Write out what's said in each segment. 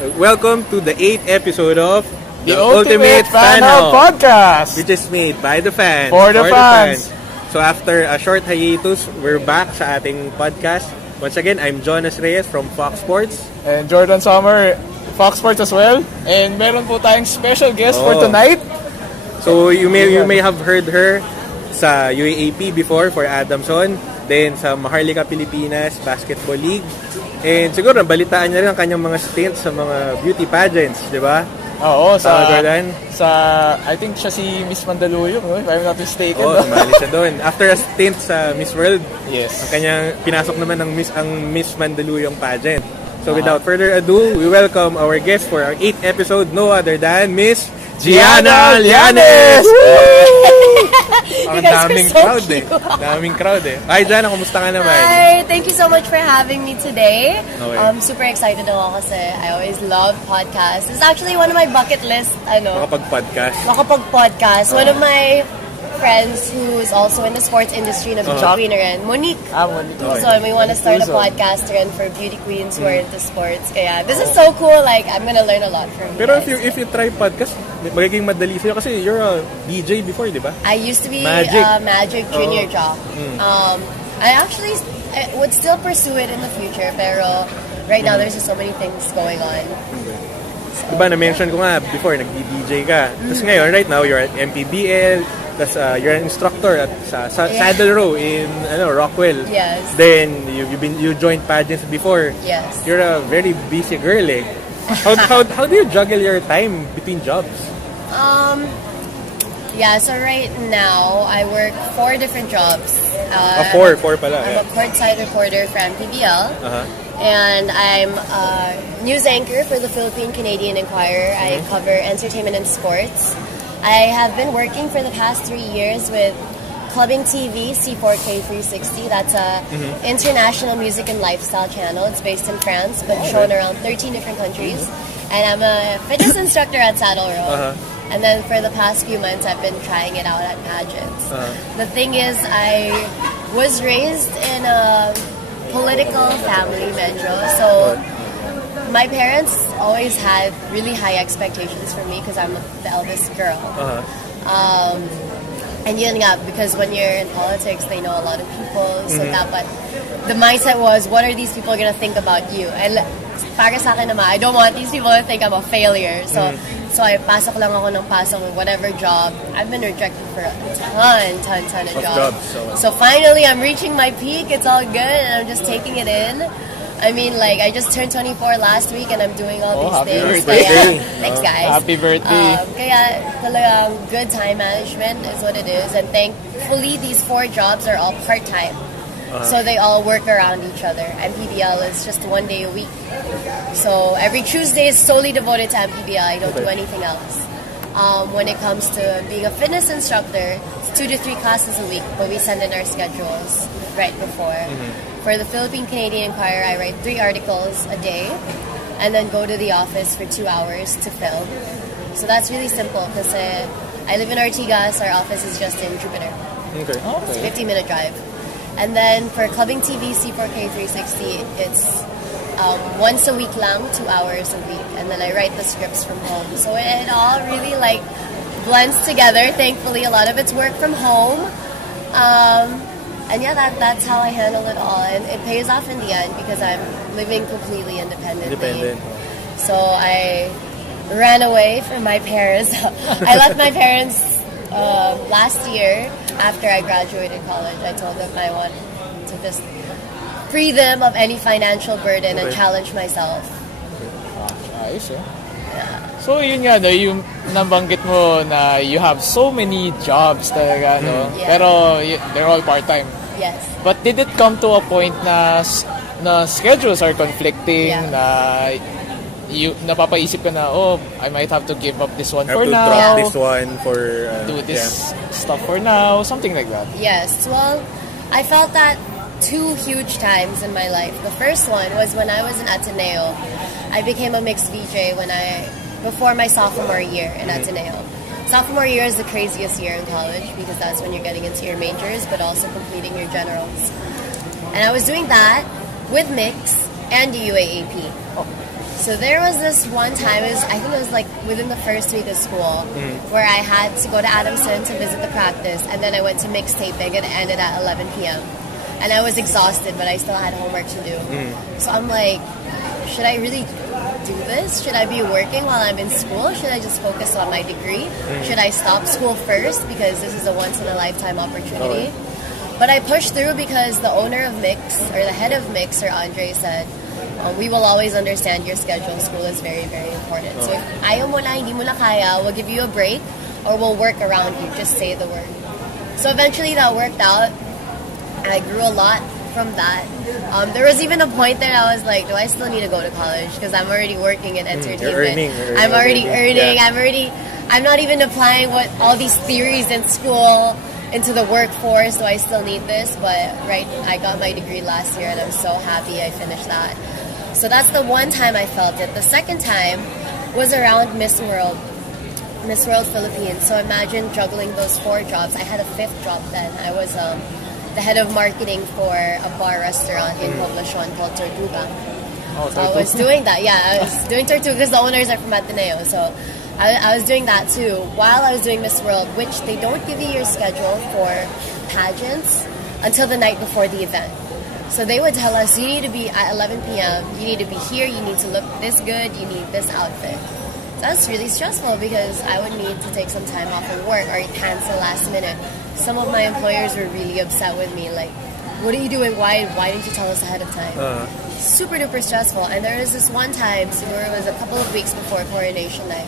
Welcome to the 8th episode of The Ultimate Fan Podcast, which is made by the fans for the fans. So after a short hiatus, we're back sa ating podcast. Once again, I'm Jonas Reyes from Fox Sports. And Jordan Sommer, Fox Sports as well. And meron po tayong special guest for tonight. So you may have heard her sa UAAP before for Adamson. Then sa Maharlika Pilipinas Basketball League. And siguro nabalitaan niya rin ang kanyang mga stints sa mga beauty pageants, di ba? Oo, Jordan. I think siya si Miss Mandaluyong, no? If I'm not mistaken. Oo, sumali siya doon. After a stint sa Miss World, yes. Ang kanyang pinasok naman ng Miss Mandaluyong pageant. So without further ado, we welcome our guest for our 8th episode, no other than Miss Gianna Llanes! Ang daming crowd eh. Daming crowd eh. Hi Gianna, kumusta ka naman? Hi, thank you so much for having me today. Okay. Super excited ako kasi I always love podcasts. It's actually one of my bucket list, makapag-podcast. One of my friends who is also in the sports industry na beauty queen rin, Monique. Monique. Okay. So we want to start a podcast rin for beauty queens who are into sports. Kaya this is so cool. Like, I'm gonna learn a lot from you Pero guys. if you try podcast, magiging madali sa'yo kasi you're a DJ before, di ba? I used to be Magic junior jock. I would still pursue it in the future, pero right now there's just so many things going on. So, diba, na-mention ko nga before, nag-DJ ka. Tapos ngayon, right now, you're at MPBL, tapos you're an instructor at Saddle Row in Rockwell. Yes. Then, you joined pageants before. Yes. You're a very busy girl eh. How do you juggle your time between jobs? Yeah, so right now, I work 4 different jobs. Four pala. I'm a Courtside reporter for MPBL. And I'm a news anchor for the Philippine-Canadian Enquirer. I cover entertainment and sports. I have been working for the past 3 years with Clubbing TV, C4K 360. That's a international music and lifestyle channel. It's based in France, but shown around 13 different countries. And I'm a fitness instructor at Saddle Row. And then for the past few months, I've been trying it out at pageants. The thing is, I was raised in a political family, medyo. So my parents always had really high expectations for me because I'm the eldest girl. And yun nga, because when you're in politics, they know a lot of people. So dapat, the mindset was, what are these people gonna think about you? And para sa akin naman, I don't want these people to think I'm a failure. So I pasok lang ako ng pasok with whatever job. I've been rejected for a ton of jobs. So finally, I'm reaching my peak. It's all good, and I'm just taking it in. I mean, like, I just turned 24 last week, and I'm doing all these things. Birthday. Thanks, guys. Happy birthday. Kaya talagang good time management is what it is, and thankfully, these 4 jobs are all part-time. So they all work around each other. MPBL is just 1 day a week. So every Tuesday is solely devoted to MPBL. I don't do anything else. When it comes to being a fitness instructor, it's 2 to 3 classes a week, but we send in our schedules right before. For the Philippine-Canadian Enquirer, I write 3 articles a day and then go to the office for 2 hours to film. So that's really simple because I live in Ortigas. Our office is just in Jupiter. Okay. It's a 15-minute drive. And then for Clubbing TV, C4K 360, it's once a week lang, 2 hours a week. And then I write the scripts from home. So it all really like blends together. Thankfully, a lot of it's work from home. And yeah, that's how I handle it all. And it pays off in the end because I'm living completely independently. So I ran away from my parents. I left my parents last year after I graduated college. I told them I want to just free them of any financial burden and challenge myself. Ayos eh. So yun nga, yung nabanggit mo na you have so many jobs talaga, no? Pero they're all part-time. Yes. But did it come to a point na schedules are conflicting, na napapaisip ka na, I might have to give up this one for now. Drop this one for... do this stuff for now, something like that. Yes. Well, I felt that 2 huge times in my life. The first one was when I was in Ateneo. I became a mixed VJ before my sophomore year in Ateneo. Sophomore year is the craziest year in college because that's when you're getting into your majors but also completing your generals. And I was doing that with mix and the UAAP. So there was this one time, I think it was like within the first week of school, where I had to go to Adamson to visit the practice, and then I went to mixtaping and it ended at 11 p.m. And I was exhausted, but I still had homework to do. So I'm like, should I really do this? Should I be working while I'm in school? Should I just focus on my degree? Should I stop school first because this is a once-in-a-lifetime opportunity? But I pushed through because the owner of Mix, or the head of Mix, or Andre, said, we will always understand your schedule. School is very, very important. So if ayaw mo na, hindi mo na kaya, we'll give you a break or we'll work around you. Just say the word. So eventually that worked out. I grew a lot from that. There was even a point that I was like, do I still need to go to college? Because I'm already working in entertainment. You're earning. I'm already earning. Yeah. I'm not even applying all these theories in school into the workforce. Do I still need this? But I got my degree last year and I'm so happy I finished that. So that's the one time I felt it. The second time was around Miss World Philippines. So imagine juggling those 4 jobs. I had a 5th job then. I was the head of marketing for a bar restaurant in Poblacion called Tortuga. So I was doing that. Yeah, I was doing Tortuga because the owners are from Ateneo. So I was doing that too while I was doing Miss World, which they don't give you your schedule for pageants until the night before the event. So they would tell us, you need to be at 11 p.m., you need to be here, you need to look this good, you need this outfit. So that's really stressful because I would need to take some time off of work or cancel last minute. Some of my employers were really upset with me, like, what are you doing? Why didn't you tell us ahead of time? Super duper stressful. And there was this one time, so it was a couple of weeks before coronation night,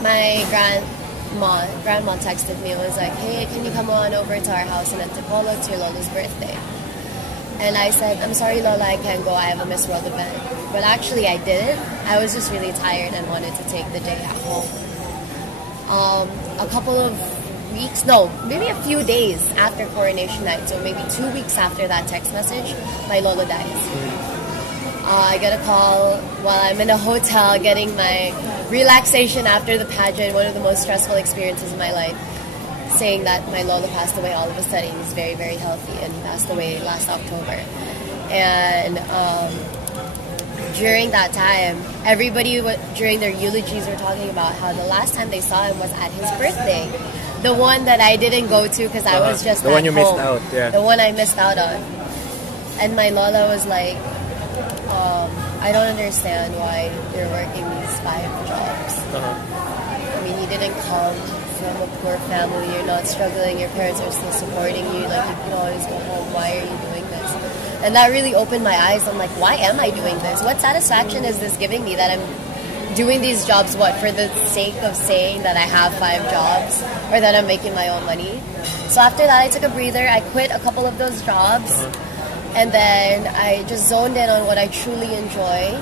my grandma texted me and was like, hey, can you come on over to our house in Antipolo? It's your Lola's birthday. And I said, I'm sorry, Lola, I can't go. I have a Miss World event. But actually, I didn't. I was just really tired and wanted to take the day at home. A couple of weeks, no, maybe a few days after coronation night, so maybe 2 weeks after that text message, my Lola dies. I get a call while I'm in a hotel getting my relaxation after the pageant, one of the most stressful experiences of my life, saying that my Lola passed away all of a sudden. He's very, very healthy and he passed away last October. And during that time, everybody during their eulogies were talking about how the last time they saw him was at his birthday. The one that I didn't go to because I was just the one you home. missed out. Yeah. The one I missed out on. And my Lola was like, I don't understand why you're working these 5 jobs. I mean, you didn't come from a poor family, you're not struggling, your parents are still supporting you, like you can always go home, why are you doing this? And that really opened my eyes. I'm like, why am I doing this? What satisfaction is this giving me that I'm doing these jobs, for the sake of saying that I have 5 jobs or that I'm making my own money? So after that, I took a breather, I quit a couple of those jobs, and then I just zoned in on what I truly enjoy,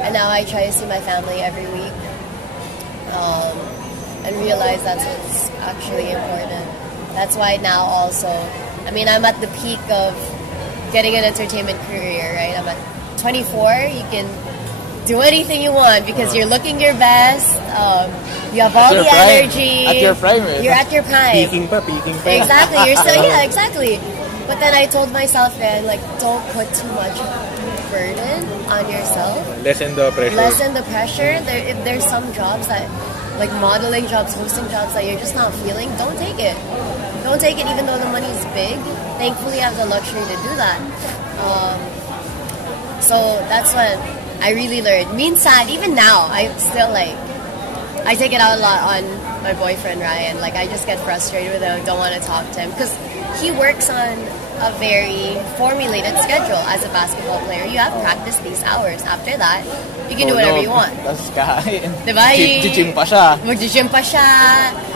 and now I try to see my family every week. And realize that's what's actually important. That's why now also, I mean, I'm at the peak of getting an entertainment career, right? I'm at 24, you can do anything you want because you're looking your best, you have all the energy. At your prime, right? You're at your prime. Peaking pa. Exactly, you're still, yeah, exactly. But then I told myself then, like, don't put too much burden on yourself. Lessen the pressure. If there's some jobs that, like modeling jobs, hosting jobs that you're just not feeling, don't take it. Don't take it even though the money's big. Thankfully, I have the luxury to do that. So that's what I really learned. Minsan, even now, I still I take it out a lot on my boyfriend, Ryan. Like, I just get frustrated with him, don't want to talk to him. Because he works on a very formulated schedule as a basketball player. You have practice these hours. After that, you can do whatever you want. Tapos kain. Diba? Mag-gym pa siya. Mag-gym pa siya.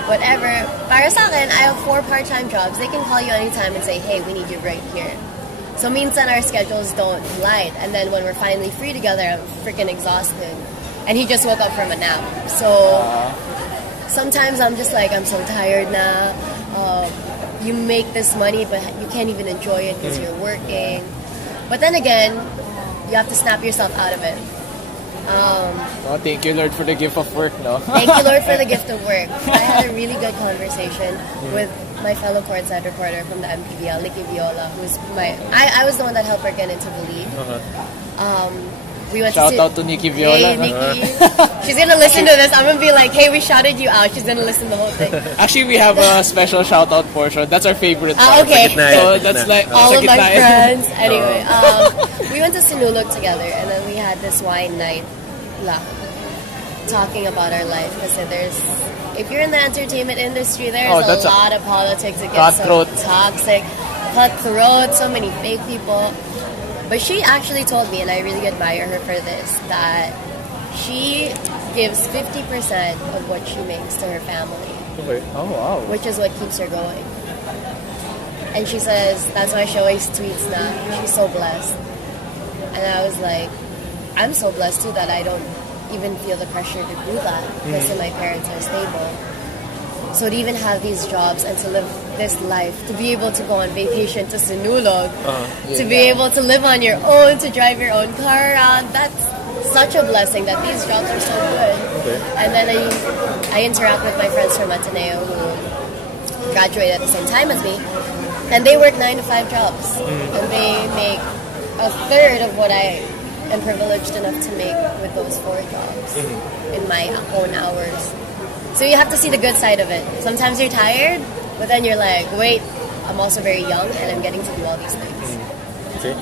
Whatever. Para sa akin, I have 4 part-time jobs. They can call you anytime and say, hey, we need you right here. So minsan our schedules don't collide. And then when we're finally free together, I'm freaking exhausted. And he just woke up from a nap. So sometimes I'm just like, I'm so tired now. You make this money, but you can't even enjoy it because you're working. But then again, you have to snap yourself out of it. Thank you, Lord, for the gift of work, no? Thank you, Lord, for the gift of work. I had a really good conversation with my fellow Courtside reporter from the MPBL, Nikki Viola, who's I was the one that helped her get into the league. we went Shout to out to Nikki Viola. Hey, Nikki. She's gonna listen to this. I'm gonna be like, hey, we shouted you out. She's gonna listen to the whole thing. Actually, we have a special shout out portion. That's our favorite part. Okay. So that's like all of my friends. Oh. Anyway, we went to Sinulog together, and then we had this wine night, talking about our life. Because if you're in the entertainment industry, there's a lot of politics. It gets so toxic, cutthroat, so many fake people. But she actually told me, and I really admire her for this, that she gives 50% of what she makes to her family. Okay. Oh, wow. Which is what keeps her going. And she says, that's why she always tweets that she's so blessed. And I was like, I'm so blessed too that I don't even feel the pressure to do that because my parents are stable. So to even have these jobs and to live this life, to be able to go on vacation to Sinulog, to be able to live on your own, to drive your own car around, that's such a blessing that these jobs are so good. Okay. And then I interact with my friends from Ateneo who graduated at the same time as me, and they work 9 to 5 jobs, and they make a third of what I am privileged enough to make with those 4 jobs in my own hours. So you have to see the good side of it. Sometimes you're tired, but then you're like, wait, I'm also very young and I'm getting to do all these things. Okay.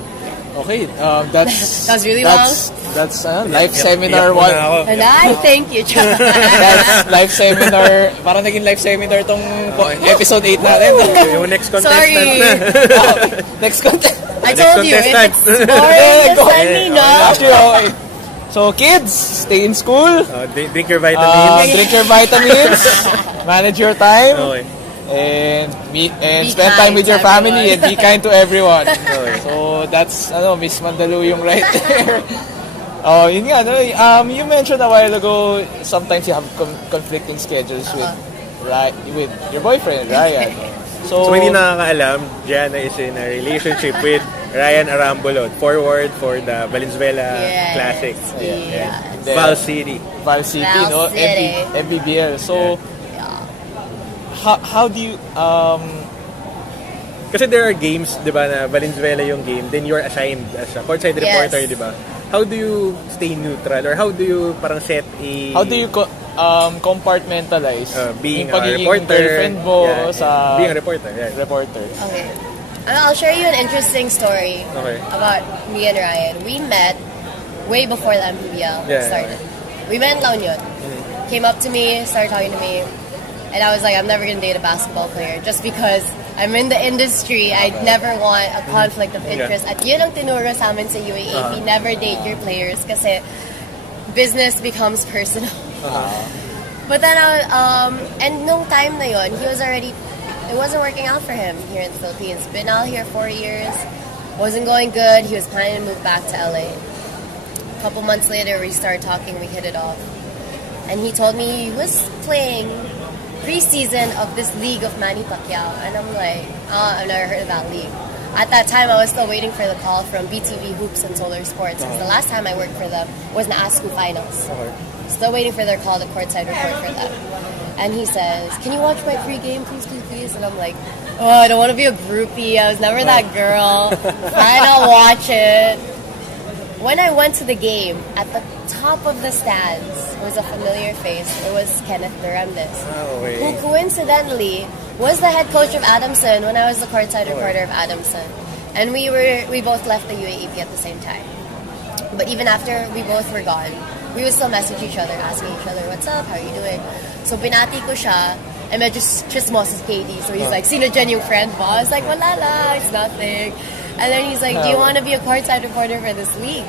Okay, that's... That was really long? That's live seminar one. And I thank you, Chuck. That's live seminar. Parang naging live seminar tong episode 8 natin. Yung next contestant Sorry. na. Next contestant. I told you, if it's boring, just let me know. Actually, okay. So kids, stay in school. Drink your vitamins. Drink your vitamins. Manage your time. Okay. And Be spend time kind with your to family everyone. and be kind to everyone. Okay. So that's Miss Mandaluyong right there. Yun nga, you mentioned a while ago sometimes you have conflicting schedules with your boyfriend, Ryan. So hindi nakakaalam, Gianna is in a relationship with Ryan Arambolod, forward for the Valenzuela Classics. Yeah. Val City. Val City, Val no? City. MPBL. So, how do you... Kasi there are games, di ba, na Valenzuela yung game, then you're assigned as a courtside reporter, di ba? How do you stay neutral? Or how do you parang set a... How do you compartmentalize being yung a pagiging reporter, girlfriend mo sa... being a reporter, reporter. Okay. I'll share you an interesting story about me and Ryan. We met way before the MPBL started. We met in La Union. Came up to me, started talking to me, and I was like, I'm never going to date a basketball player just because I'm in the industry. I'd never want a conflict of interest. At yun ang tinuro sa amin sa UAE. We never date your players kasi business becomes personal. But then, and nung time na yun, it wasn't working out for him here in the Philippines. Been out here 4 years, wasn't going good. He was planning to move back to LA. A couple months later, we started talking, we hit it off. And he told me he was playing preseason of this league of Manny Pacquiao. And I'm like, I've never heard of that league. At that time, I was still waiting for the call from BTV Hoops and Solar Sports. Because the last time I worked for them was in the ASCU Finals. Still waiting for their call to Courtside report for them. And he says, can you watch my pregame, please, please, please? And I'm like, I don't want to be a groupie. I was never that girl. Fine, I'll watch it. When I went to the game, at the top of the stands was a familiar face. It was Kenneth Duremdes, who coincidentally was the head coach of Adamson when I was the courtside reporter of Adamson. And we both left the UAEP at the same time. But even after we both were gone, we would still message each other, asking each other, what's up, how are you doing? So binati ko siya, and medyo chismos is KD. So he's like, sino dyan yung friend mo? I was like, wala la, it's nothing. And then he's like, do you want to be a courtside reporter for this league?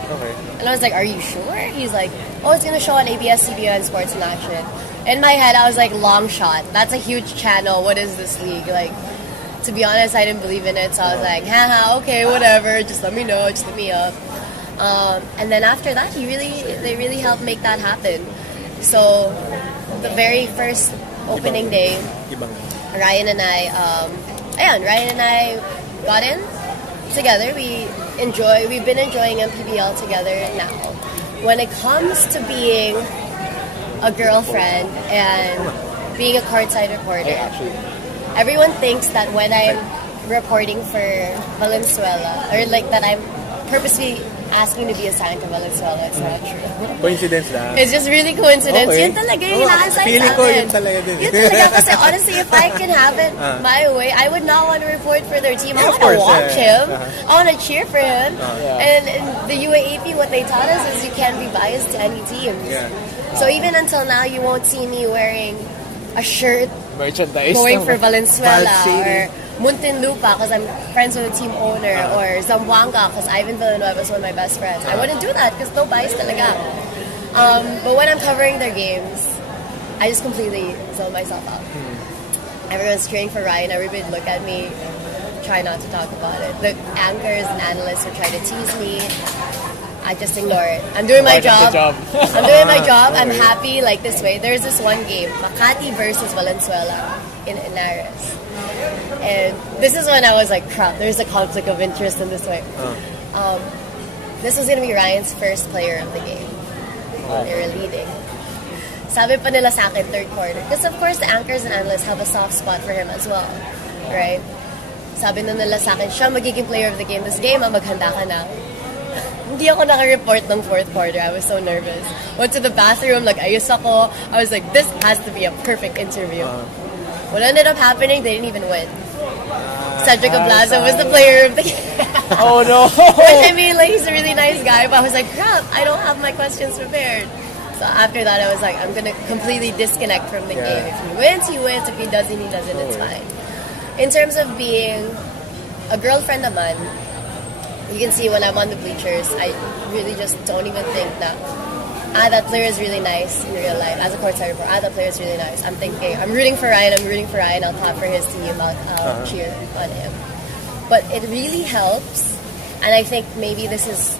And I was like, are you sure? He's like, it's going to show on ABS-CBN Sports in Action. In my head, I was like, long shot. That's a huge channel. What is this league? Like, to be honest, I didn't believe in it. So I was like, haha, okay, whatever. Just let me know. Just hit me up. And then after that, they really helped make that happen. So the very first opening day, Ryan and I got in together. We've been enjoying MPBL together now. When it comes to being a girlfriend and being a courtside reporter, everyone thinks that when I'm reporting for Valenzuela, or like that I'm purposely asking to be assigned to Valenzuela. It's not true. Coincidence lang. It's just really coincidence. Okay. Yun talaga yung nasa Feeling ko yun talaga din. Yun talaga kasi honestly, if I can have it my way, I would not want to report for their team. I want to watch him. I want to cheer for him. And in the UAAP, what they taught us is you can't be biased to any teams. Yeah. So even until now, you won't see me wearing a shirt Merchandise. going for Valenzuela False or Muntinlupa because I'm friends with the team owner or Zamboanga because Ivan Villanueva is one of my best friends. I wouldn't do that because no bias talaga. But when I'm covering their games, I just completely zone myself out. Everyone's cheering for Ryan. Everybody look at me, try not to talk about it. The anchors and analysts are trying to tease me. I just ignore it. I'm doing my job. I'm doing my job. I'm happy like this way. There's this one game, Makati versus Valenzuela in Llanes. And this is when I was like, crap, there's a conflict of interest in this way. This was going to be Ryan's first player of the game. They were leading. Sabi pa nila sa akin, third quarter. Because of course, the anchors and analysts have a soft spot for him as well. Right? Sabi na nila sa akin, siya magiging player of the game. This game, maghanda ka na. Hindi ako naka-report ng fourth quarter. I was so nervous. Went to the bathroom, like, ayos ako. I was like, this has to be a perfect interview. What ended up happening, they didn't even win. Cedric Ablaza was the player of the game. Oh, no. Which, I mean, like, he's a really nice guy, but I was like, crap, I don't have my questions prepared. So after that, I was like, I'm going to completely disconnect from the game. If he wins, he wins. If he doesn't, it's fine. In terms of being a girlfriend naman, you can see when I'm on the bleachers, I really just don't even think that that player is really nice in real life. As a courtside reporter, that player is really nice. I'm thinking, I'm rooting for Ryan, I'll clap for his team, I'll cheer on him. But it really helps, and I think maybe this is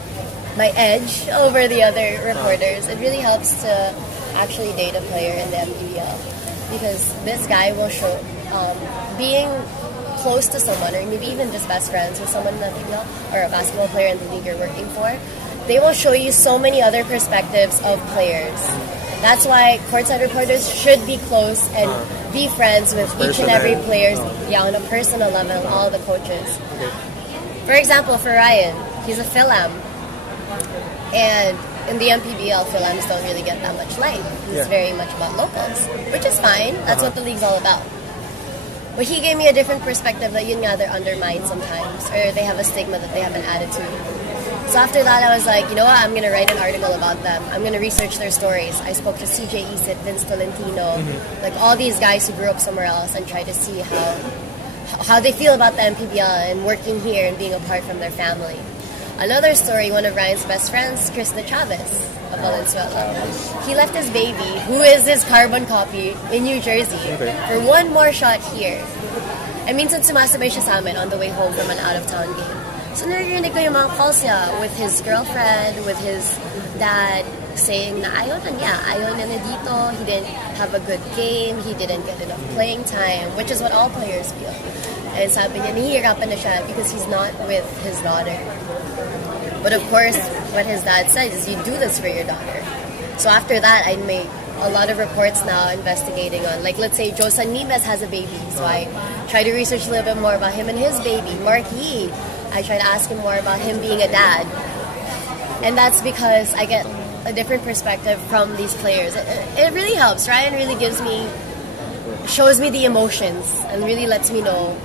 my edge over the other reporters. It really helps to actually date a player in the MPBL, because this guy will show being close to someone, or maybe even just best friends with someone in the PBL or a basketball player in the league you're working for, they will show you so many other perspectives of players. That's why courtside reporters should be close and be friends with each and every player, on a personal level, all the coaches. Okay. For example, for Ryan, he's a Philam, and in the MPBL, Philams don't really get that much light. He's very much about locals, which is fine. That's what the league's all about. But he gave me a different perspective that yun nga, they're undermined sometimes, or they have a stigma that they have an attitude. So after that, I was like, you know what, I'm going to write an article about them. I'm going to research their stories. I spoke to CJ Isit, Vince Tolentino, like all these guys who grew up somewhere else, and tried to see how they feel about the MPBL and working here and being apart from their family. Another story, one of Ryan's best friends, Krista Chavez of Valenzuela. He left his baby, who is his carbon copy, in New Jersey for one more shot here. And minsan sumasabay siya sa amin on the way home from an out-of-town game. So narinig ko yung mga calls niya with his girlfriend, with his dad, saying na ayaw na dito, he didn't have a good game, he didn't get enough playing time, which is what all players feel. And sabi niya, nahihirapan na siya because he's not with his daughter. But of course, what his dad said is, you do this for your daughter. So after that, I made a lot of reports now investigating on, like, let's say Josan Nimes has a baby. So I try to research a little bit more about him and his baby. Mark Yee, I try to ask him more about him being a dad. And that's because I get a different perspective from these players. It really helps. Ryan really shows me the emotions and really lets me know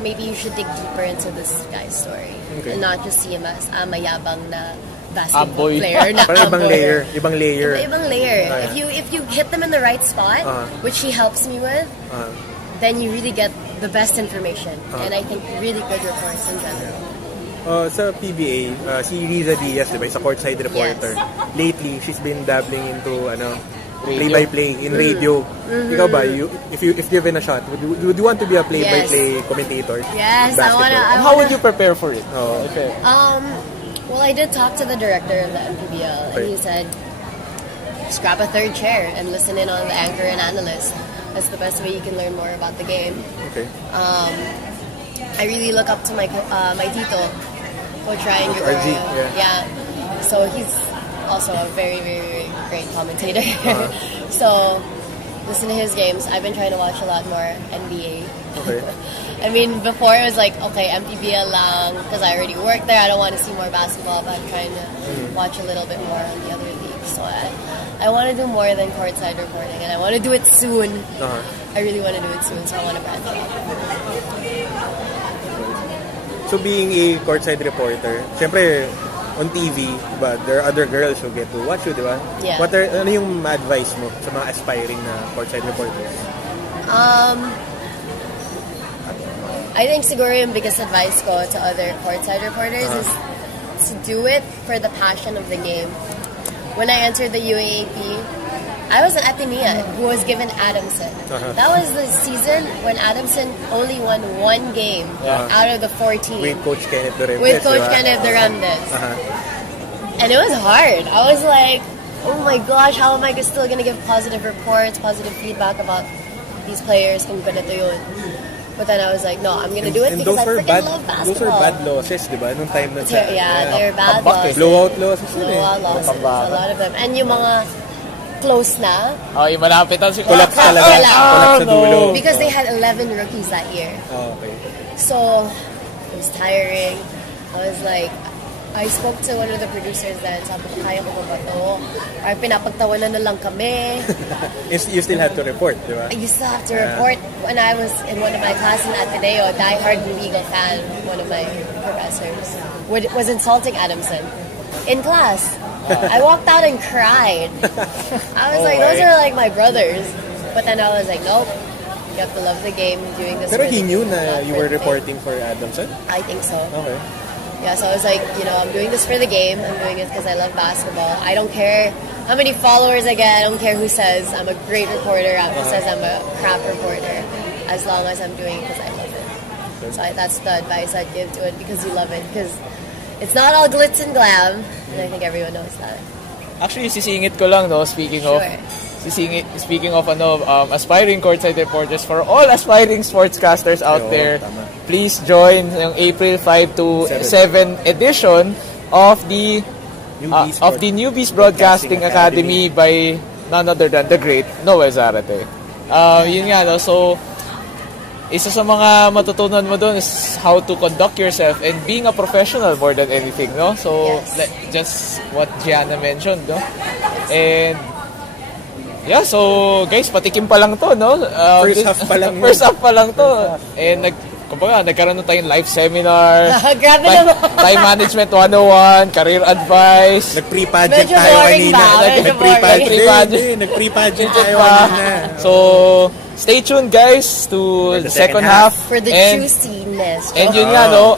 maybe you should dig deeper into this guy's story and not just see him as a mayabang na basketball player na ibang layer. Ibang layer. If you hit them in the right spot, which he helps me with, then you really get the best information, and I think really good reports in general. Sa PBA, si Xy-Zha Diaz, diba, is a courtside reporter. Yes. Lately, she's been dabbling into play-by-play in radio. Ikaw ba, if given a shot, would you want to be a play-by-play commentator? Yes, I wanna. How would you prepare for it? Well, I did talk to the director of the MPBL, and he said, just grab a third chair and listen in on the anchor and analyst. That's the best way you can learn more about the game. Okay. I really look up to my tito, Coach Ryan Gregorio. Yeah. So he's also a very, very, very great commentator. So listen to his games. I've been trying to watch a lot more NBA. Okay. I mean, before it was like, okay, MPBL lang, because I already work there. I don't want to see more basketball, but I'm trying to watch a little bit more on the other leagues. So I want to do more than courtside reporting, and I want to do it soon. I really want to do it soon, so I want to branch out. So being a courtside reporter, syempre, on TV, but there are other girls who get to watch you, di ba? Yeah. Ano yung advice mo sa mga aspiring na courtside reporters? I think siguro yung biggest advice ko to other courtside reporters is to do it for the passion of the game. When I entered the UAAP, I was an Atenea who was given Adamson. That was the season when Adamson only won one game out of the 14. With Coach Kenneth Duremdes. With Coach Kenneth Duremdes. And it was hard. I was like, oh my gosh, how am I still going to give positive reports, positive feedback about these players kung ganito yun? But then I was like, no, I'm going to do it because I freaking love basketball. Those were bad losses, di ba? Nung time na they're bad losses. Blowout losses. Blowout losses. A lot of them. And yung mga close na. Oh, yung malapit ang si collapse talaga. Collapse sa dulo. Because they had 11 rookies that year. Oh, okay. So, it was tiring. I was like, I spoke to one of the producers that sabi ko, kaya ko ba to? Or pinapagtawanan na lang kami. You still have to report, di ba? I used to have to report when I was in one of my classes in Ateneo, diehard New Eagle fan, one of my professors, was insulting Adamson in class. I walked out and cried. I was like, those are like my brothers. But then I was like, nope. You have to love the game, doing this. Pero he knew na you were reporting for Adamson? I think so. Okay. Yeah, so I was like, I'm doing this for the game. I'm doing it because I love basketball. I don't care how many followers I get. I don't care who says I'm a great reporter, who says I'm a crap reporter, as long as I'm doing it because I love it. So that's the advice I'd give to it, because you love it. Because it's not all glitz and glam, and I think everyone knows that. Actually, sisingit ko lang, no, speaking of aspiring courtside reporters, for all aspiring sportscasters out there, please join yung April 5 to 7 edition of the Newbies Broadcasting Academy by none other than the great Noel Zarate. Yun nga, no, so isa sa mga matutunan mo doon is how to conduct yourself and being a professional more than anything, no? So just what Gianna mentioned, no? And yeah, so guys, patikim pa lang to, no? First half pa lang. First half pa lang to. And nagkaroon na tayong live seminar. Grabe naman. Time Management 101, Career Advice. Nag-pre-pageant tayo kanina. Nag-pre-pageant tayo kanina. So, stay tuned guys to the second half. For the juiciness. And yun nga, no?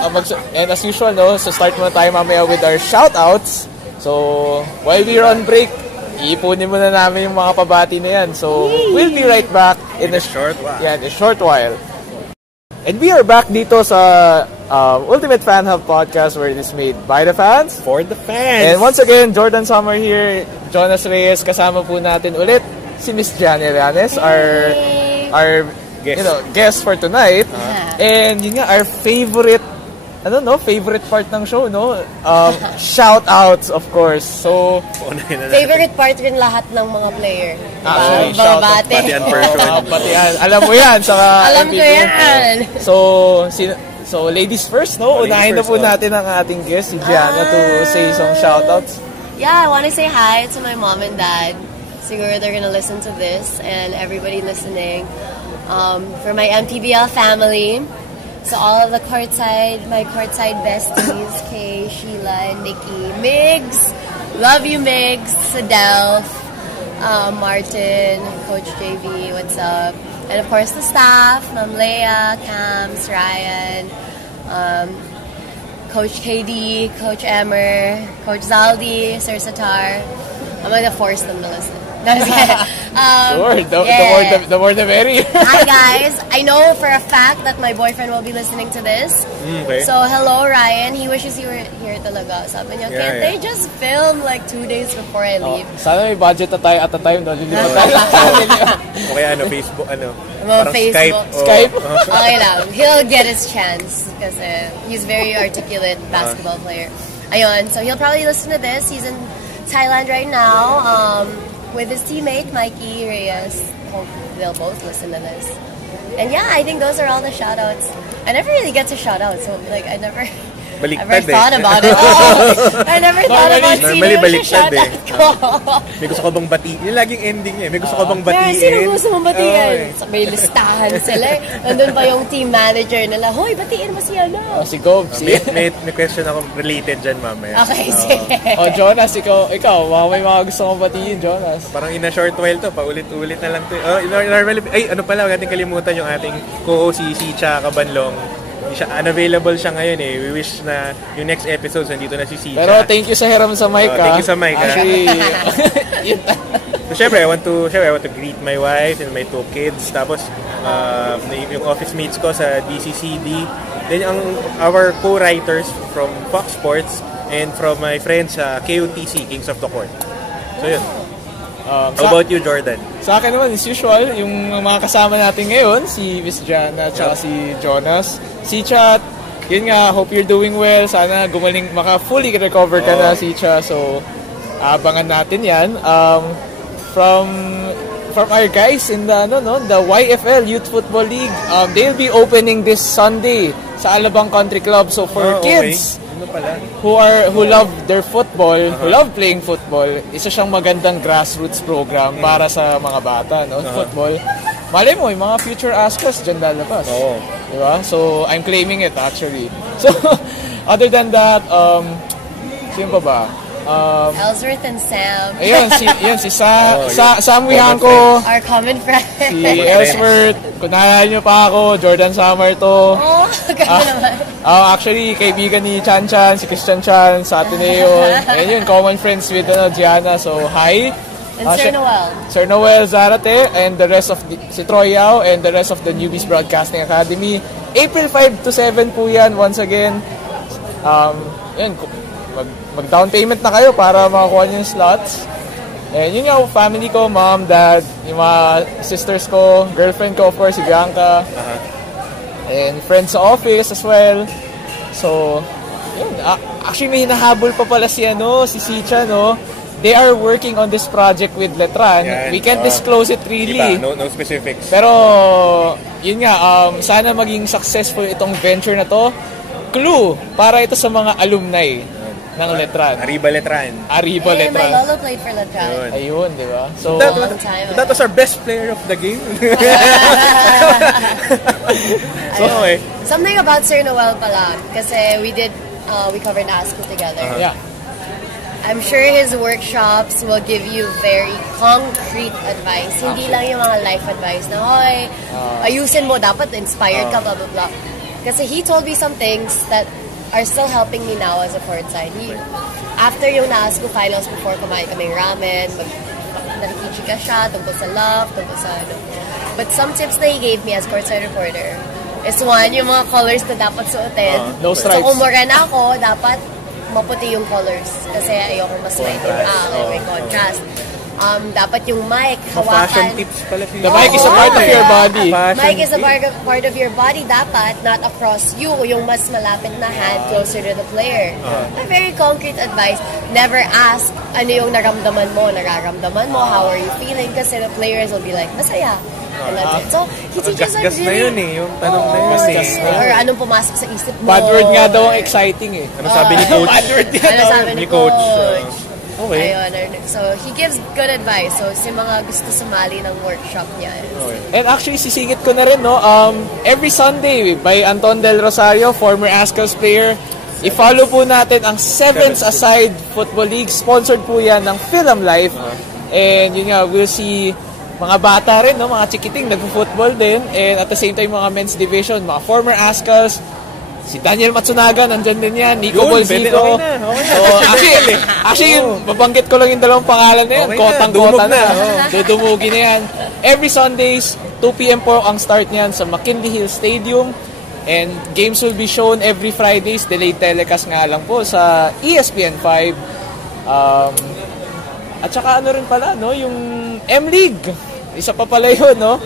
And as usual, no? So, start muna tayo mamaya with our shoutouts. So, while we're on break, iipunin muna namin yung mga pabati na yan. So, we'll be right back in a short while. Yeah, in a short while. And we are back dito sa Ultimate Fan Hub Podcast, where it is made by the fans. For the fans. And once again, Jordan Summer here, Jonas Reyes, kasama po natin ulit si Miss Gianna Llanes, our guest for tonight. And yun nga, our favorite part ng show, no? Shout-outs, of course. So, favorite part rin lahat ng mga player. Pati ang person. Alam mo yan. Alam ko yan. So, ladies first, no? Unahin na po natin ang ating guest, si Gianna, to say some shout-outs. Yeah, I want to say hi to my mom and dad. Siguro they're gonna listen to this, and everybody listening. For my MPBL family, so all of my courtside besties, Kay, Sheila, and Nikki, Migs, love you Migs, Sadelf, Martin, Coach JV, what's up? And of course the staff, Ma'am Leia, Cams, Ryan, Coach KD, Coach Emmer, Coach Zaldi, Sir Satar. I'm gonna force them to listen. Sure, the more the merrier. Hi guys, I know for a fact that my boyfriend will be listening to this. Okay. So hello Ryan, he wishes you were here talaga. Sabi niya, can't they just film like 2 days before I leave? Sana may budget na tayo at a time, no? Lilipat tayo. Okay, Facebook, Parang Facebook. Skype? Okay lang, he'll get his chance because he's very articulate basketball player. Ayun, so he'll probably listen to this. He's in Thailand right now. With his teammate, Mikey Reyes. hope they'll both listen to this. And yeah, I think those are all the shout-outs. I never really get to shout out, so like I never thought about it. I never thought about sino yung shout-out ko. May gusto ko bang batiin? Yung laging ending niya. May gusto ko bang batiin? Sino gusto mong batiin? May listahan sila. Nandun pa yung team manager nila. Hoy, batiin mo siya na. Si Gobs. May question ako related dyan mamaya. Okay, sige. Jonas, ikaw, may mga gusto mong batiin, Jonas. Parang in a short while to, paulit-ulit na lang to. Normally, ano pala, natin kalimutan yung ating co-host si Xy-Zha Cabanlong. Unavailable siya ngayon eh. We wish na yung next episodes nandito na si Xy-Zha. Pero thank you sa hiram sa mic, thank you sa mic, actually. So, syempre, I want to greet my wife and my 2 kids. Tapos, yung office mates ko sa DCCD. Then, our co-writers from Fox Sports and from my friends sa KOTC, Kings of the Court. So, yun. How about you, Jordan? Sa akin naman, as usual, yung mga kasama natin ngayon, si Miss Gianna at si Jonas. Si Chat, yun nga, hope you're doing well. Sana gumaling, fully recover ka na, si Chat. So, abangan natin yan. From our guys in the YFL Youth Football League, they'll be opening this Sunday sa Alabang Country Club. So, for kids who love their football, who love playing football, isa siyang magandang grassroots program para sa mga bata, football. Malay mo, yung mga future Ascas dyan lalabas. Diba? So, I'm claiming it actually. So, other than that, sino pa ba? Ellsworth and Sam. Ayun, si Sam Wihanko. Our common friend. Si Ellsworth. Kung naalala nyo pa ako, Jordan Summer to. Ganda naman. Actually, kaibigan ni Chan, si Christian Chan sa Ateneo. Ayun yun, common friends with Gianna. So, hi. And Sir Noel Zarate and the rest of si Troy Yao and the rest of the Newbies Broadcasting Academy. April 5 to 7 po yan once again. Yan, mag-down payment na kayo para makakuha nyo yung slots. And yun nga, family ko, mom, dad, yung mga sisters ko, girlfriend ko, of course, si Bianca. And friends sa office as well. So, yun. Actually, may hinahabol pa pala si Xy-Zha, no? They are working on this project with Letran. Yan, we can't disclose it really. No specifics. Pero, yun nga, sana maging successful itong venture na to. Clue, para ito sa mga alumni ng Letran. Arriba Letran. My lolo played for Letran. Ayun, di ba? So, that was our best player of the game. Something about Sir Noel pala, kasi we covered ASCO together. Yeah. I'm sure his workshops will give you very concrete advice. Hindi lang yung mga life advice na, hoy, ayusin mo, dapat inspired ka, blah, blah, blah. Kasi he told me some things that are still helping me now as a courtside. After yung na-ASCO finals, before kumain kaming ramen, nakikichika siya tungkol sa love, tungkol sa ano. But some tips that he gave me as courtside reporter is one, yung mga colors na dapat suotin. No stripes. So kung morena ako, dapat maputi yung colors kasi ayoko mas may contrast. Dapat yung mic hawakan. Fashion tips pala. The mic is a part of your body. Mic is a part of your body dapat, not across you, yung mas malapit na hand closer to the player. A very concrete advice. Never ask ano yung nararamdaman mo, how are you feeling, kasi the players will be like, masaya. And that's it. So, he teaches us really... na yun eh, yung tanong na yun eh. Or anong pumasok sa isip mo. Bad word nga daw ang exciting eh. Ano sabi ni Coach? Bad word nga daw. Ano sabi ni Coach? Okay. Ayun. So, he gives good advice. So, si mga gusto sumali ng workshop niya. Okay. And actually, sisingit ko na rin, no? Every Sunday, by Anton Del Rosario, former Ascals player, i-follow po natin ang Sevens Aside Football League. Sponsored po yan ng Film Life. And yun nga, we'll see mga bata rin, no? Mga chikiting, nagpo-football din. And at the same time, mga men's division, mga former Ascals. Si Daniel Matsunaga, nandyan din yan. Nico Bolzito. Okay na. So, actually, babanggit ko lang yung dalawang pangalan na yan. Okay Kotang-kota na. Dudumugi na yan. Every Sundays, 2 p.m. po ang start niyan sa McKinley Hill Stadium. And games will be shown every Fridays. Delayed telecast nga lang po sa ESPN 5. At saka ano rin pala, no? Yung M-League. Isa pa pala yun, no?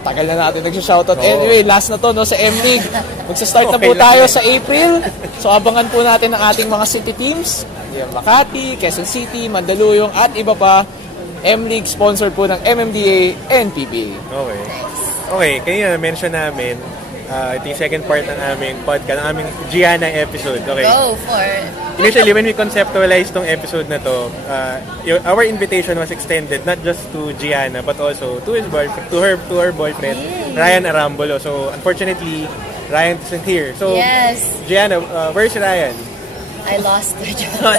Tagal na natin nagsha-shoutout. Anyway, last na to, no? Sa M-League. Magsa-start na po tayo sa April. So, abangan po natin ang ating mga city teams. Makati, Quezon City, Mandaluyong, at iba pa. M-League sponsor po ng MMDA and PBA. Okay. Okay, kaya mention namin, ito yung second part ng aming podcast, ng aming Gianna episode. Okay. Go for it. Initially, when we conceptualized tong episode na to, our invitation was extended not just to Gianna, but also to his boyfriend, to her boyfriend, Ryan Arambolo. So, unfortunately, Ryan isn't here. So, Yes. Gianna, where's Ryan? I lost the job.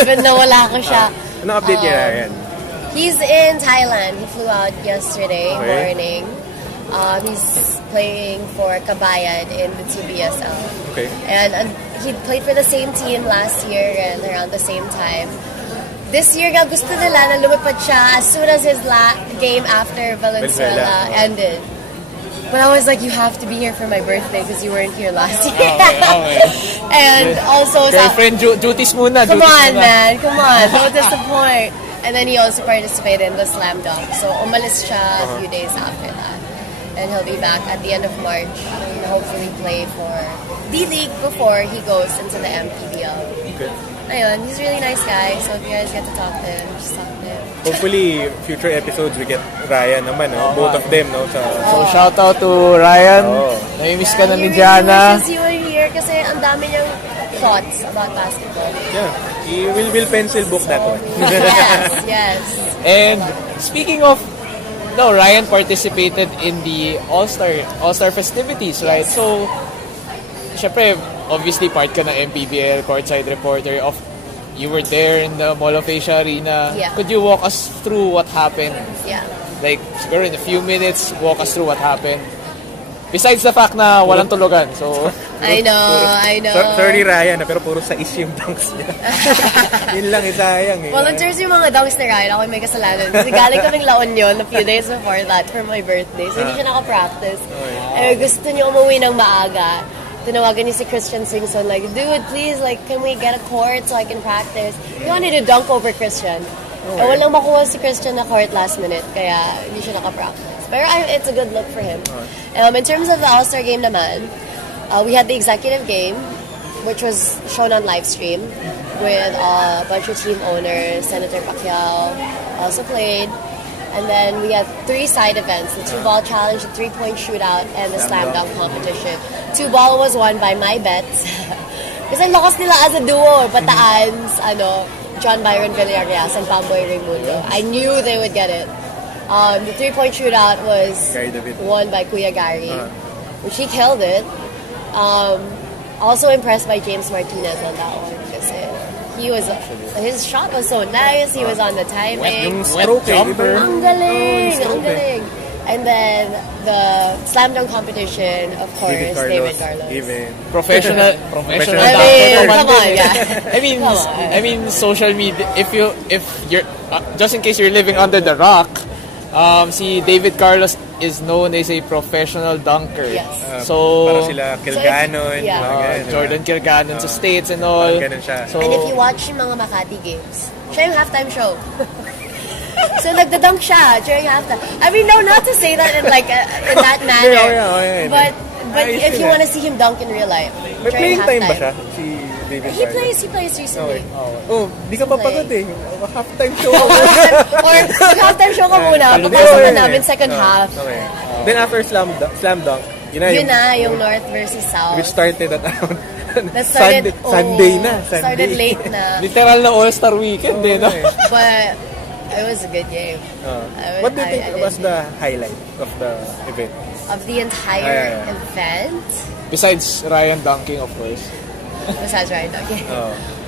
Even nawala ko siya. Ano update kay Ryan? He's in Thailand. He flew out yesterday morning. He's playing for Kabayan in the TBSL. Okay. And he played for the same team last year and around the same time. This year, gusto nila na lumipad siya as soon as his game after Valenzuela ended. But I was like, you have to be here for my birthday because you weren't here last year. Okay. And also, Girlfriend duties muna. come on, man. Come on. Don't disappoint. And then he also participated in the slam dunk. So, umalis siya a few days after that. And he'll be back at the end of March and hopefully play for D-League before he goes into the MPBL. Okay. Ayun, he's a really nice guy. So if you guys get to talk to him, just talk to him. Hopefully, future episodes, we get Ryan naman, no? Both of them, no? So, shout out to Ryan. Namimiss ka na ni Gianna. He really wishes you were here kasi ang dami niyang thoughts about basketball. Yeah, he will pencil book that one. Yes. And speaking of, Ryan participated in the All-Star festivities, right? So, syempre, obviously part ka ng MPBL, Courtside reporter. You were there in the Mall of Asia Arena. Yeah. Could you walk us through what happened? Yeah. Like, siguro in a few minutes, walk us through what happened. Besides the fact na walang tulugan, so... I know. Sorry Ryan, pero puro sa is yung dunks niya. Yun lang, isayang eh. Well, in terms yung mga dunks ni Ryan, ako may kasalanan. Kasi galing kaming La Union a few days before that for my birthday. So hindi siya nakapractice. Gusto niya umuwi ng maaga. Tinawagan niya si Christian Singson, like, dude, please, like, can we get a court so I can practice? He wanted to dunk over Christian. Walang makuha si Christian na court last minute, kaya hindi siya nakapractice. Pero it's a good look for him. In terms of the All-Star game naman, we had the executive game, which was shown on live stream with a bunch of team owners. Senator Pacquiao also played. And then we had 3 side events, the 2-ball challenge, the 3-point shootout, and the slam dunk competition. 2-ball was won by my bets. Kasi lakas nila as a duo, Pataans, John Byron Villarreal and Pamboy Raimundo. I knew they would get it. The 3-point shootout was won by Kuya Gary, which he killed it. Also impressed by James Martinez on that one. His shot was so nice. He was on the timing. Wet jumper. Ang galing. And then the slam dunk competition, of course, David Carlos. Professional come on, I mean, social media. If you're just in case you're living under the rock, si David Carlos is known as a professional dunker. Yes. So, para sila Kilganon, Jordan Kilganon sa States and all. So, and if you watch yung mga Makati games, siya yung halftime show. So, nagda-dunk siya during halftime. I mean, no, not to say that in that manner. But if you want to see him dunk in real life, may playing time ba siya? Si David He plays recently. Di ka papagod eh. Halftime show ka Or halftime show ka muna. Papasok na namin second half. Okay. Then after slam dunk, yun na yung North versus South. Which started at around Sunday na. Started late na. Literal na All-Star weekend no? But it was a good game. What do you think was the highlight of the event? Of the entire event? Besides Ryan dunking, of course. Besides Ryan dunking.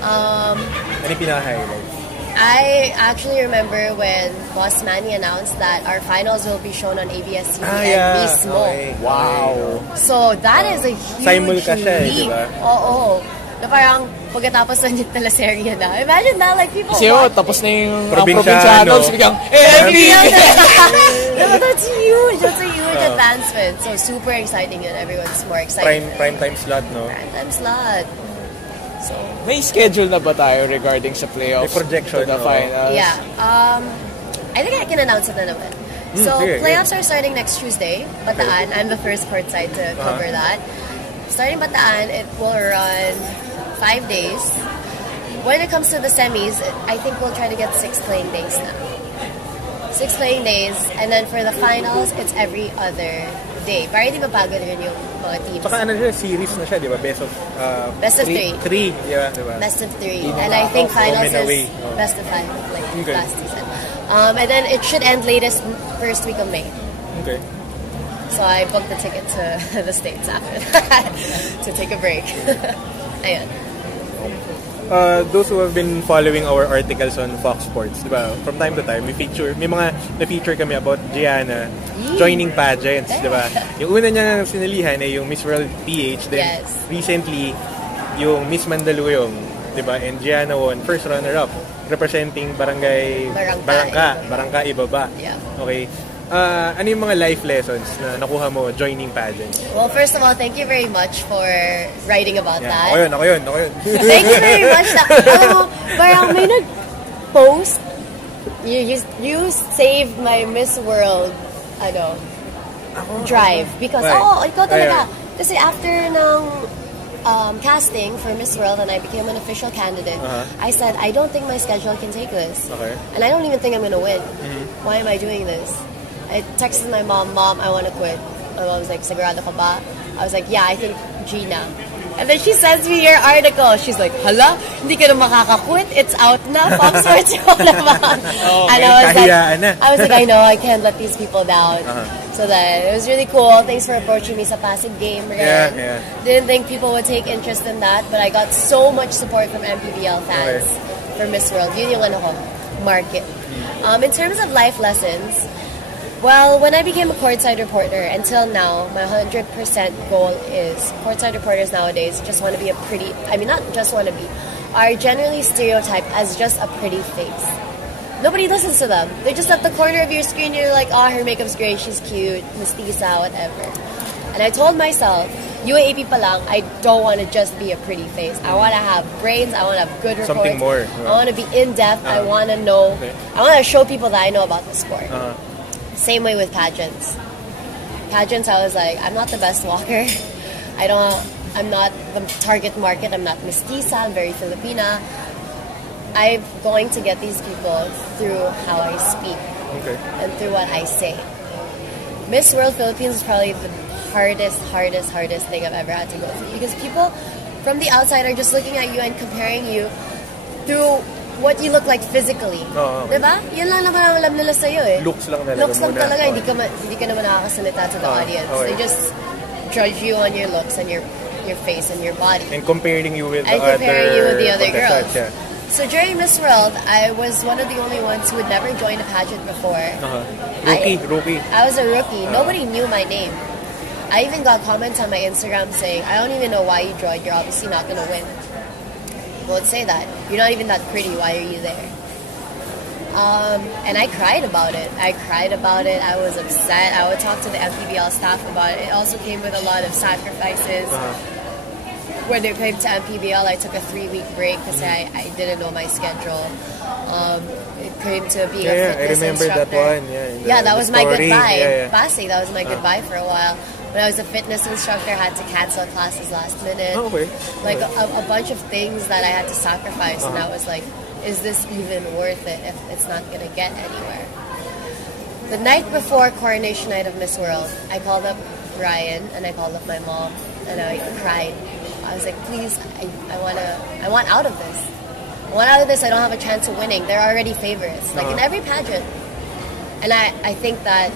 Ano yung pinaka-highlight? I actually remember when Boss Manny announced that our finals will be shown on ABS-CBN mismo. Wow. So that is a huge leap. Oo. Na parang pagkatapos na yung teleserye na. Imagine that, like people kasi tapos na yung Provincianos, biglang, That's huge. That's a huge advancement. So super exciting and everyone's more excited. Prime time slot, no? Prime time slot. So, may schedule na ba tayo regarding sa playoffs? May projection, to the finals? Yeah. I think I can announce it na naman. So, playoffs are starting next Tuesday. Bataan. I'm the first courtside to cover that. Starting Bataan, it will run 5 days. When it comes to the semis, I think we'll try to get 6 playing days now. 6 playing days, and then for the finals, it's every other day. Para hindi mapagod rin yung mga teams. Saka ano siya, series na siya, di ba? Best of 3. 3, di ba? Best of 3. And I think finals is best of 5, like last season. And then it should end latest first week of May. Okay. So I booked the ticket to the States after to take a break. Ayan. Those who have been following our articles on Fox Sports, di ba? From time to time, may mga na-feature kami about Gianna joining pageants, di ba? Yung una niyang sinilihan ay yung Miss World PH, then recently, yung Miss Mandaluyong, di ba? And Gianna won first runner-up, representing Barangka Ibaba. Yeah. Okay. Ano yung mga life lessons na nakuha mo joining pageants? Well, first of all, thank you very much for writing about that. Ako yun. Thank you very much. Alam mo, parang may nag-post, you saved my Miss World, drive. Because, ikaw talaga. Kasi after ng casting for Miss World and I became an official candidate, I said, I don't think my schedule can take this. Okay. And I don't even think I'm going to win. Why am I doing this? I texted my mom, I want to quit. My mom was like, sigurado ka ba? I was like, yeah, I think Gina. And then she sends me your article. She's like, hala, hindi ka na makakakwit. It's out na. Pop Sports ko naman. And I was like, I know, I can't let these people down. So that it was really cool. Thanks for approaching me sa passing game. Yeah. Didn't think people would take interest in that, but I got so much support from MPBL fans for Miss World. Yun yung market. In terms of life lessons, well, when I became a Courtside reporter, until now, my 100% goal is Courtside reporters nowadays just want to be not just want to be, are generally stereotyped as just a pretty face. Nobody listens to them. They're just at the corner of your screen, you're like, her makeup's great, she's cute, mestiza, whatever. And I told myself, UAAP pa lang, I don't want to just be a pretty face. I want to have brains, I want to have good reports. Something more. I want to be in-depth, I want to know, I want to show people that I know about the sport. Same way with pageants. Pageants, I was like, I'm not the best walker. I'm not the target market. I'm not mestiza. I'm very Filipina. I'm going to get these people through how I speak and through what I say. Miss World Philippines is probably the hardest thing I've ever had to go through because people from the outside are just looking at you and comparing you through what you look like physically. Diba? Yun lang naman ang alam nila sa'yo eh. Looks lang talaga. Looks lang talaga. Hindi ka naman nakakasalita to the audience. They just judge you on your looks and your face and your body. And comparing you with the other girls. Yeah. So during Miss World, I was one of the only ones who had never joined a pageant before. Rookie. I was a rookie. Nobody knew my name. I even got comments on my Instagram saying, I don't even know why you joined. You're obviously not going to win. Won't say that. You're not even that pretty. Why are you there? And I cried about it. I was upset. I would talk to the MPBL staff about it. It also came with a lot of sacrifices. When it came to MPBL, I took a 3-week break because I didn't know my schedule. It came to being a fitness instructor. That one. That was my goodbye. Pasig, that was my goodbye for a while. When I was a fitness instructor, I had to cancel classes last minute. Like a bunch of things that I had to sacrifice, and I was like, is this even worth it if it's not going to get anywhere? The night before coronation night of Miss World, I called up Ryan and I called up my mom and I cried. I was like, please, I want out of this. I want out of this. I don't have a chance of winning. They're already favorites, like in every pageant. And I think that,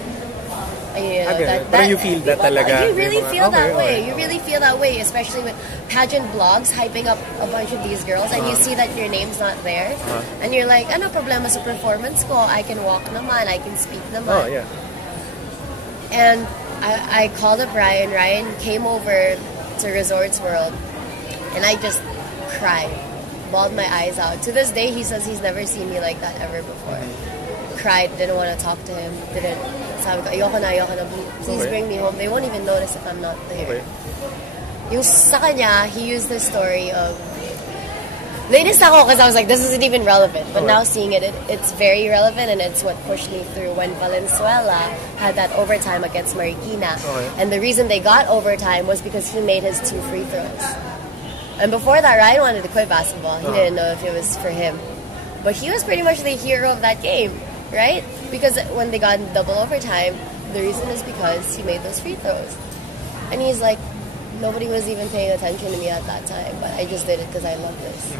you feel that talaga. You really feel that way. You really feel that way, especially with pageant blogs hyping up a bunch of these girls, and you see that your name's not there, and you're like, ano problema sa performance ko? I can walk naman, I can speak naman. And I called up Ryan. Ryan came over to Resorts World, and I just cried, bawled my eyes out. To this day, he says he's never seen me like that ever before. Cried, didn't want to talk to him, sabi ko, ayoko na, please bring me home. They won't even notice if I'm not there. Yung sa kanya, he used the story of, latest ako because I was like, this isn't even relevant. But now seeing it, it's very relevant, and it's what pushed me through when Valenzuela had that overtime against Marikina. And the reason they got overtime was because he made his 2 free throws. And before that, Ryan wanted to quit basketball. He didn't know if it was for him. But he was pretty much the hero of that game, right? Because when they got in double overtime, the reason is because he made those free throws. And he's like, nobody was even paying attention to me at that time, but I just did it because I love this.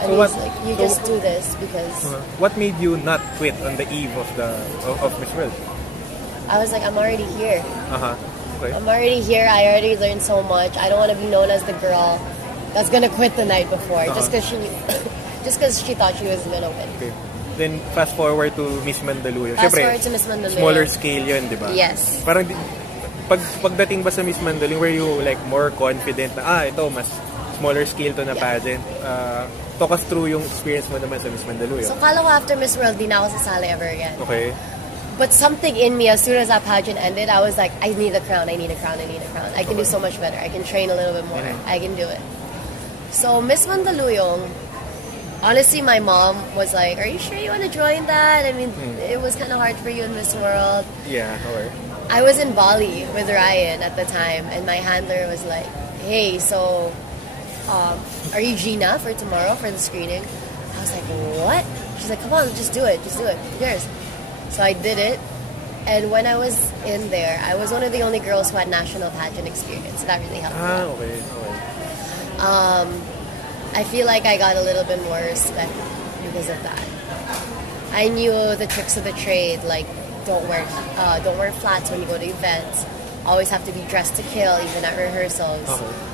And So he's what- like, you just do this because What made you not quit on the eve of Miss World? I was like, I'm already here. Okay. I'm already here. I already learned so much. I don't want to be known as the girl that's gonna quit the night before just because she thought she was gonna win. Okay. Then fast forward to Miss Mandaluyong. Fast Siyempre, forward to Miss Mandaluyong. smaller scale yun, di ba? Yes. Parang pagdating ba sa Miss Mandaluyong, were you like more confident na ito mas smaller scale to na pageant? Talk us through yung experience mo naman sa Miss Mandaluyong. So kala ko after Miss World, di na ako sasali ever again. Okay. But something in me, as soon as that pageant ended, I was like, I need a crown, I need a crown, I need a crown. I can do so much better. I can train a little bit more. I can do it. So Miss Mandaluyong, honestly, my mom was like, are you sure you want to join that? I mean, it was kind of hard for you in Miss World. Yeah, okay. I was in Bali with Ryan at the time, and my handler was like, hey, so are you Gina for tomorrow for the screening? I was like, what? She's like, come on, just do it. Yours. So I did it. And when I was in there, I was one of the only girls who had national pageant experience. So that really helped me. Okay. I feel like I got a little bit more respect because of that. I knew the tricks of the trade, like don't wear flats when you go to events. Always have to be dressed to kill, even at rehearsals.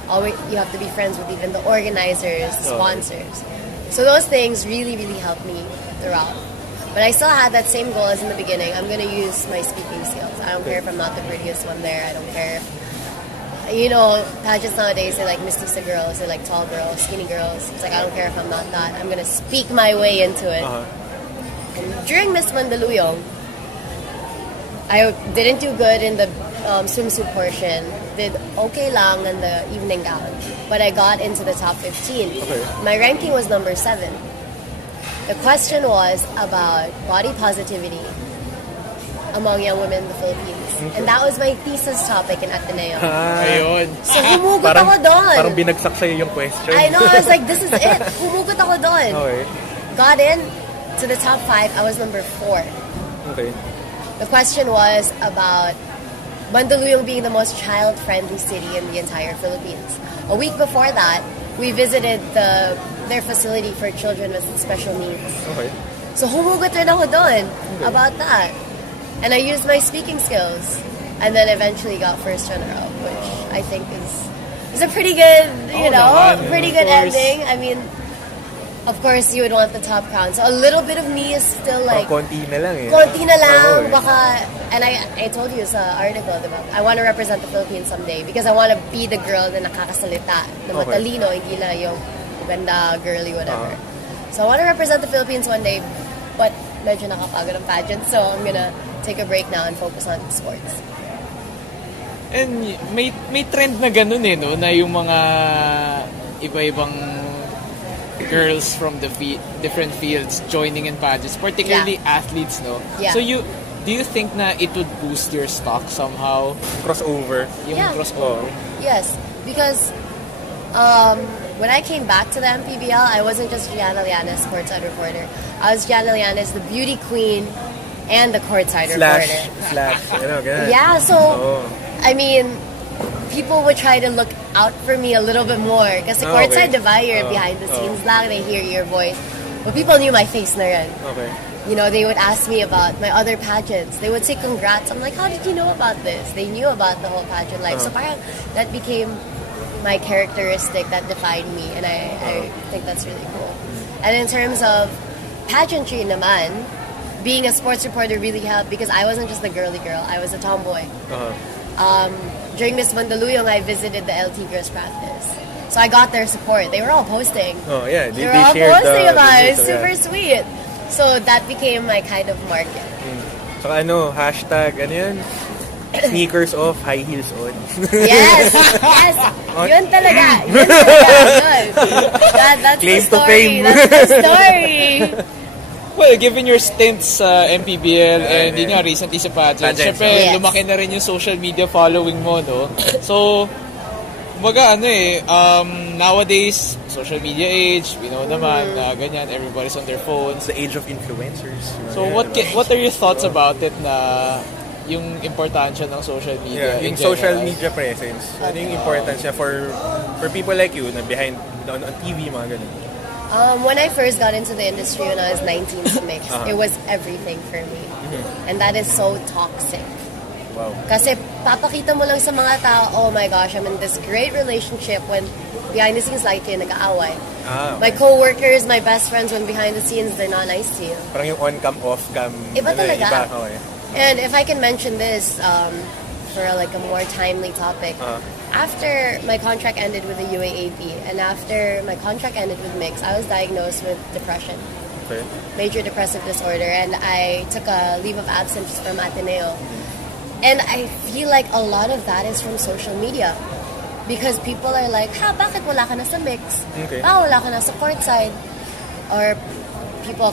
Always, you have to be friends with even the organizers, the sponsors. So those things really, really helped me throughout. But I still had that same goal as in the beginning. I'm going to use my speaking skills. I don't care if I'm not the prettiest one there. I don't care if, you know, pageants nowadays, they're like mestiza girls, they're like tall girls, skinny girls. It's like, I don't care if I'm not that. I'm going to speak my way into it. And during Miss Mandaluyong, I didn't do good in the swimsuit portion. Did okay lang in the evening gown. But I got into the top 15. My ranking was number 7. The question was about body positivity among young women in the Philippines. And that was my thesis topic in Ateneo. Ayun. So humugot ako doon. Parang binagsak sa'yo yung question. I know, I was like, this is it. Humugot ako doon. Okay. Got in to the top 5. I was number 4. Okay. The question was about Mandaluyong being the most child-friendly city in the entire Philippines. A week before that, we visited their facility for children with special needs. Okay. So humugot rin ako doon about that. And I used my speaking skills. And then eventually got first runner-up, which I think is a pretty good, pretty good ending. I mean, of course, you would want the top crown. So a little bit of me is still like... Konti na lang eh. Konti na lang. Baka, and I told you sa article, diba? I want to represent the Philippines someday because I want to be the girl na nakakasalita, na matalino, hindi lang yung ganda, girly, whatever. So I want to represent the Philippines one day, but medyo nakapagod ang pageant, so I'm gonna take a break now and focus on sports. And may trend na ganun eh, no? Na yung mga iba-ibang girls from the different fields joining in pageants, particularly athletes, no? Yeah. So do you think na it would boost your stock somehow? Crossover. Yung crossover? Yes, because when I came back to the MPBL, I wasn't just Gianna Llanes, courtside reporter. I was Gianna Llanes, the beauty queen, and the courtside reporter. Ganun. Yeah, so, I mean, people would try to look out for me a little bit more. Kasi courtside, diba, you're behind the scenes lang, they hear your voice. But people knew my face na rin. Okay. You know, they would ask me about my other pageants. They would say congrats. I'm like, how did you know about this? They knew about the whole pageant life. So parang that became my characteristic that defined me. And I think that's really cool. And in terms of pageantry naman, being a sports reporter really helped because I wasn't just the girly girl. I was a tomboy. During Miss Mandaluyong, I visited the LT girls practice. So I got their support. They were all posting. Oh, yeah. They were all posting about it. Super sweet. So that became my kind of market. So hashtag, sneakers off, high heels on. Yes. Yun talaga. That's Claim the story. to fame. That's the story. Well, given your stints sa MPBL and yun nga, recently sa pageant, syempre, lumaki na rin yung social media following mo, no? So, Kumbaga, nowadays, social media age, we know naman, ganyan, everybody's on their phones. It's the age of influencers. So, what are your thoughts about it na yung importansya ng social media? Yung social media presence. Ano yung importance niya for people like you na behind on TV, mga ganun? When I first got into the industry when I was 19 to mix, it was everything for me. And that is so toxic. Wow. Kasi papakita mo lang sa mga tao, oh my gosh, I'm in this great relationship when behind the scenes like kayo nag-aaway. Okay. My co-workers, my best friends, when behind the scenes, they're not nice to you. Parang yung on-cam, off-cam. Iba talaga. Iba. Okay. And if I can mention this for like a more timely topic, after my contract ended with the UAAP and after my contract ended with Mix, I was diagnosed with depression. Okay. Major depressive disorder, and I took a leave of absence from Ateneo. And I feel like a lot of that is from social media. Because people are like, bakit wala ka na sa Mix? Okay. Wala ka na sa Courtside? Or people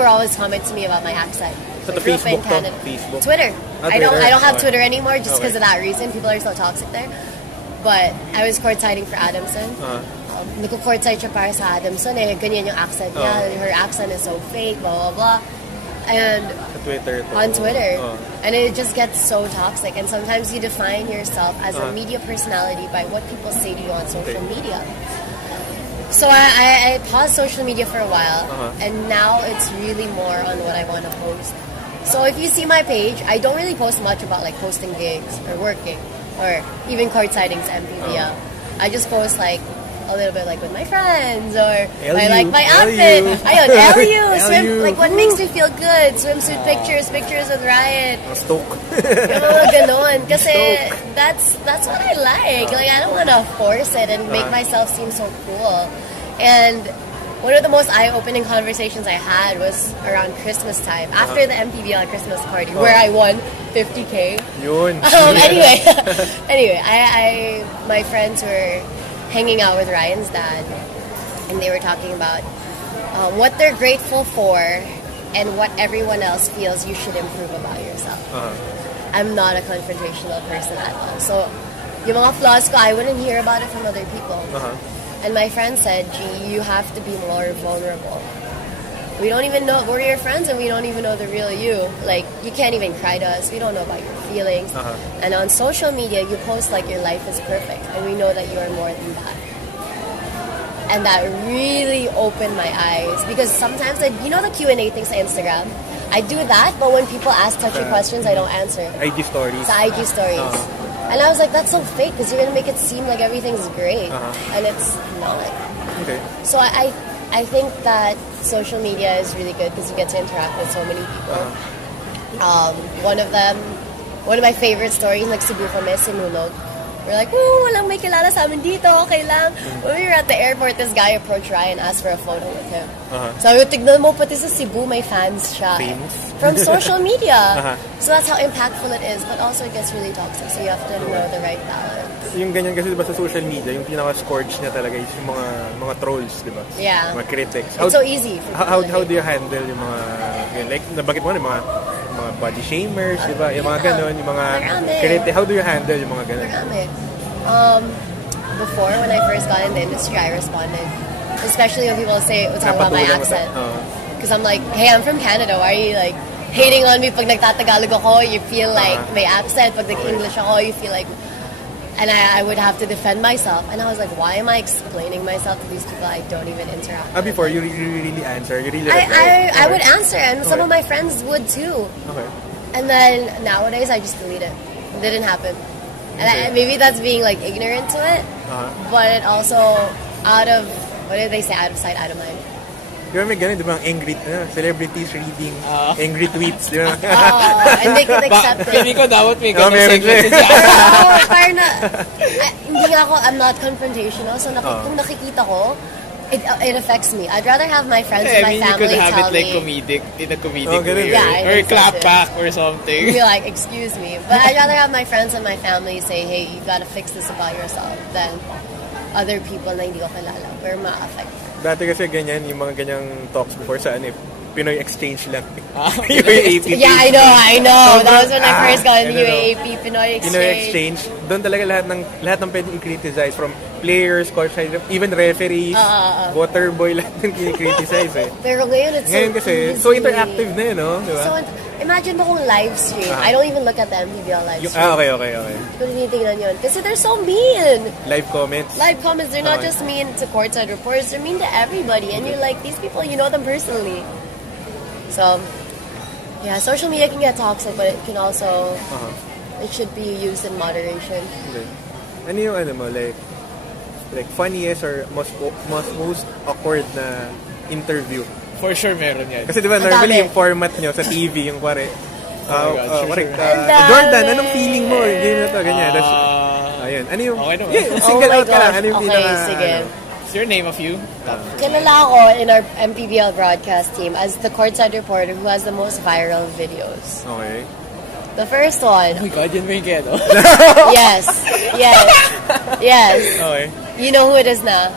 were always commenting to me about my accent. So the Facebook, Facebook? Twitter. I don't have Twitter anymore just because Okay. of that reason. People are so toxic there. But I was courtsiding for Adamson. Nagko-courtside siya para sa Adamson ganyan yung accent niya. Her accent is so fake, blah, blah, blah. And on Twitter. And it just gets so toxic. And sometimes you define yourself as a media personality by what people say to you on social media. So I paused social media for a while, and now it's really more on what I want to post. So if you see my page, I don't really post much about like posting gigs or working or even courtsidings MPBL. I just post like a little bit like with my friends or my outfit. Ayun, LU, swim, like what makes me feel good. Swimsuit pictures with Riot. Stoke. Yung mga ganon. Kasi that's what I like. Like I don't want to force it and make myself seem so cool. And one of the most eye-opening conversations I had was around Christmas time, after the MPBL Christmas party, where I won 50K. Yun. Anyway, my friends were hanging out with Ryan's dad, and they were talking about what they're grateful for and what everyone else feels you should improve about yourself. I'm not a confrontational person at all. So, yung mga flaws ko, I wouldn't hear about it from other people. And my friend said, G, you have to be more vulnerable. We don't even know, we're your friends and we don't even know the real you. Like, you can't even cry to us. We don't know about your feelings. And on social media, you post like your life is perfect. And we know that you are more than that. And that really opened my eyes. Because sometimes, you know the Q&A things on Instagram? I do that, but when people ask touchy questions, I don't answer. IG stories. Sa IG stories. And I was like, that's so fake because you're going to make it seem like everything's great. And it's not. Okay. So I think that social media is really good because you get to interact with so many people. One of my favorite stories, like Cebu kami, sinulog. We're like, woo, walang may kilala sa amin dito, okay lang. When we were at the airport, this guy approached Ryan and asked for a photo with him. So tignan mo, pati sa Cebu, may fans siya. From social media. So that's how impactful it is, but also it gets really toxic, so you have to know the right balance. Yung ganyan kasi diba sa social media, yung pinaka-scourge niya talaga is yung mga trolls, diba? Yeah. Mga critics. It's so easy. How do you handle yung mga, like, nabagit mo na yung mga body shamers, diba? Yung mga ganon, yung mga critics. How do you handle yung mga ganon? Before, when I first got in the industry, I responded. Especially when people talk about my accent. Because I'm like, hey, I'm from Canada. Why are you like hating on me? Pag nagtatagalog ako, you feel like may accent. Pag nag-English ako, you feel like... And I would have to defend myself. And I was like, why am I explaining myself to these people I don't even interact with? Before, you really answer? You really I would answer, and some of my friends would too. Okay. And then nowadays, I just delete it. It didn't happen. And maybe that's being like ignorant to it. But it also out of, what did they say? Out of sight, out of mind. Di ba may ganun, di ba, angry, celebrities reading angry tweets, di ba? And they can accept it. Hindi ko dapat may ganun segment. Parang hindi nga ako, I'm not confrontational, so kung nakikita ko, it affects me. I'd rather have my friends and my family you could have tell it like me. comedic, in a comedic way. Yeah, or clap back or something. Be like, excuse me. But I'd rather have my friends and my family say, hey, you gotta fix this about yourself than other people na hindi ko kilala. Pero ma-affect. Dati kasi ganyan, yung mga ganyang talks before sa Pinoy exchange lang. UAAP. Yeah, I know. That was when I first got in I don't know. UAAP, Pinoy Exchange. Pinoy exchange. Doon talaga lahat ng pwedeng i-criticize from players, courtside, even referees, water boy, lahat ng i-criticize eh. Pero ngayon, it's Ngayon so kasi, easy. so interactive na yun, no? Di ba? So, imagine mo kung live stream. I don't even look at the MPBL live stream. Okay. Kung tinitingnan yun. Kasi they're so mean. Live comments. Live comments, they're not just mean to courtside reporters, they're mean to everybody. And you're like, these people, you know them personally. So, yeah, social media can get toxic, but it can also, it should be used in moderation. Okay. Ano yung like funniest or most awkward na interview? For sure, meron yan. Kasi di ba, Ang normally dami. yung format nyo sa TV, yung pare, sure. Jordan, anong feeling mo? Game na to, ganyan. Ayun. Ano yung, Okay naman. single Oh my out ka lang. gosh. Ano yung Okay, pinaka, sige. Is your name a few? Kilala ako in our MPBL broadcast team as the courtside reporter who has the most viral videos. Okay. The first one, Oh my God, yan ba yung kaya, no? yes. Okay. You know who it is na?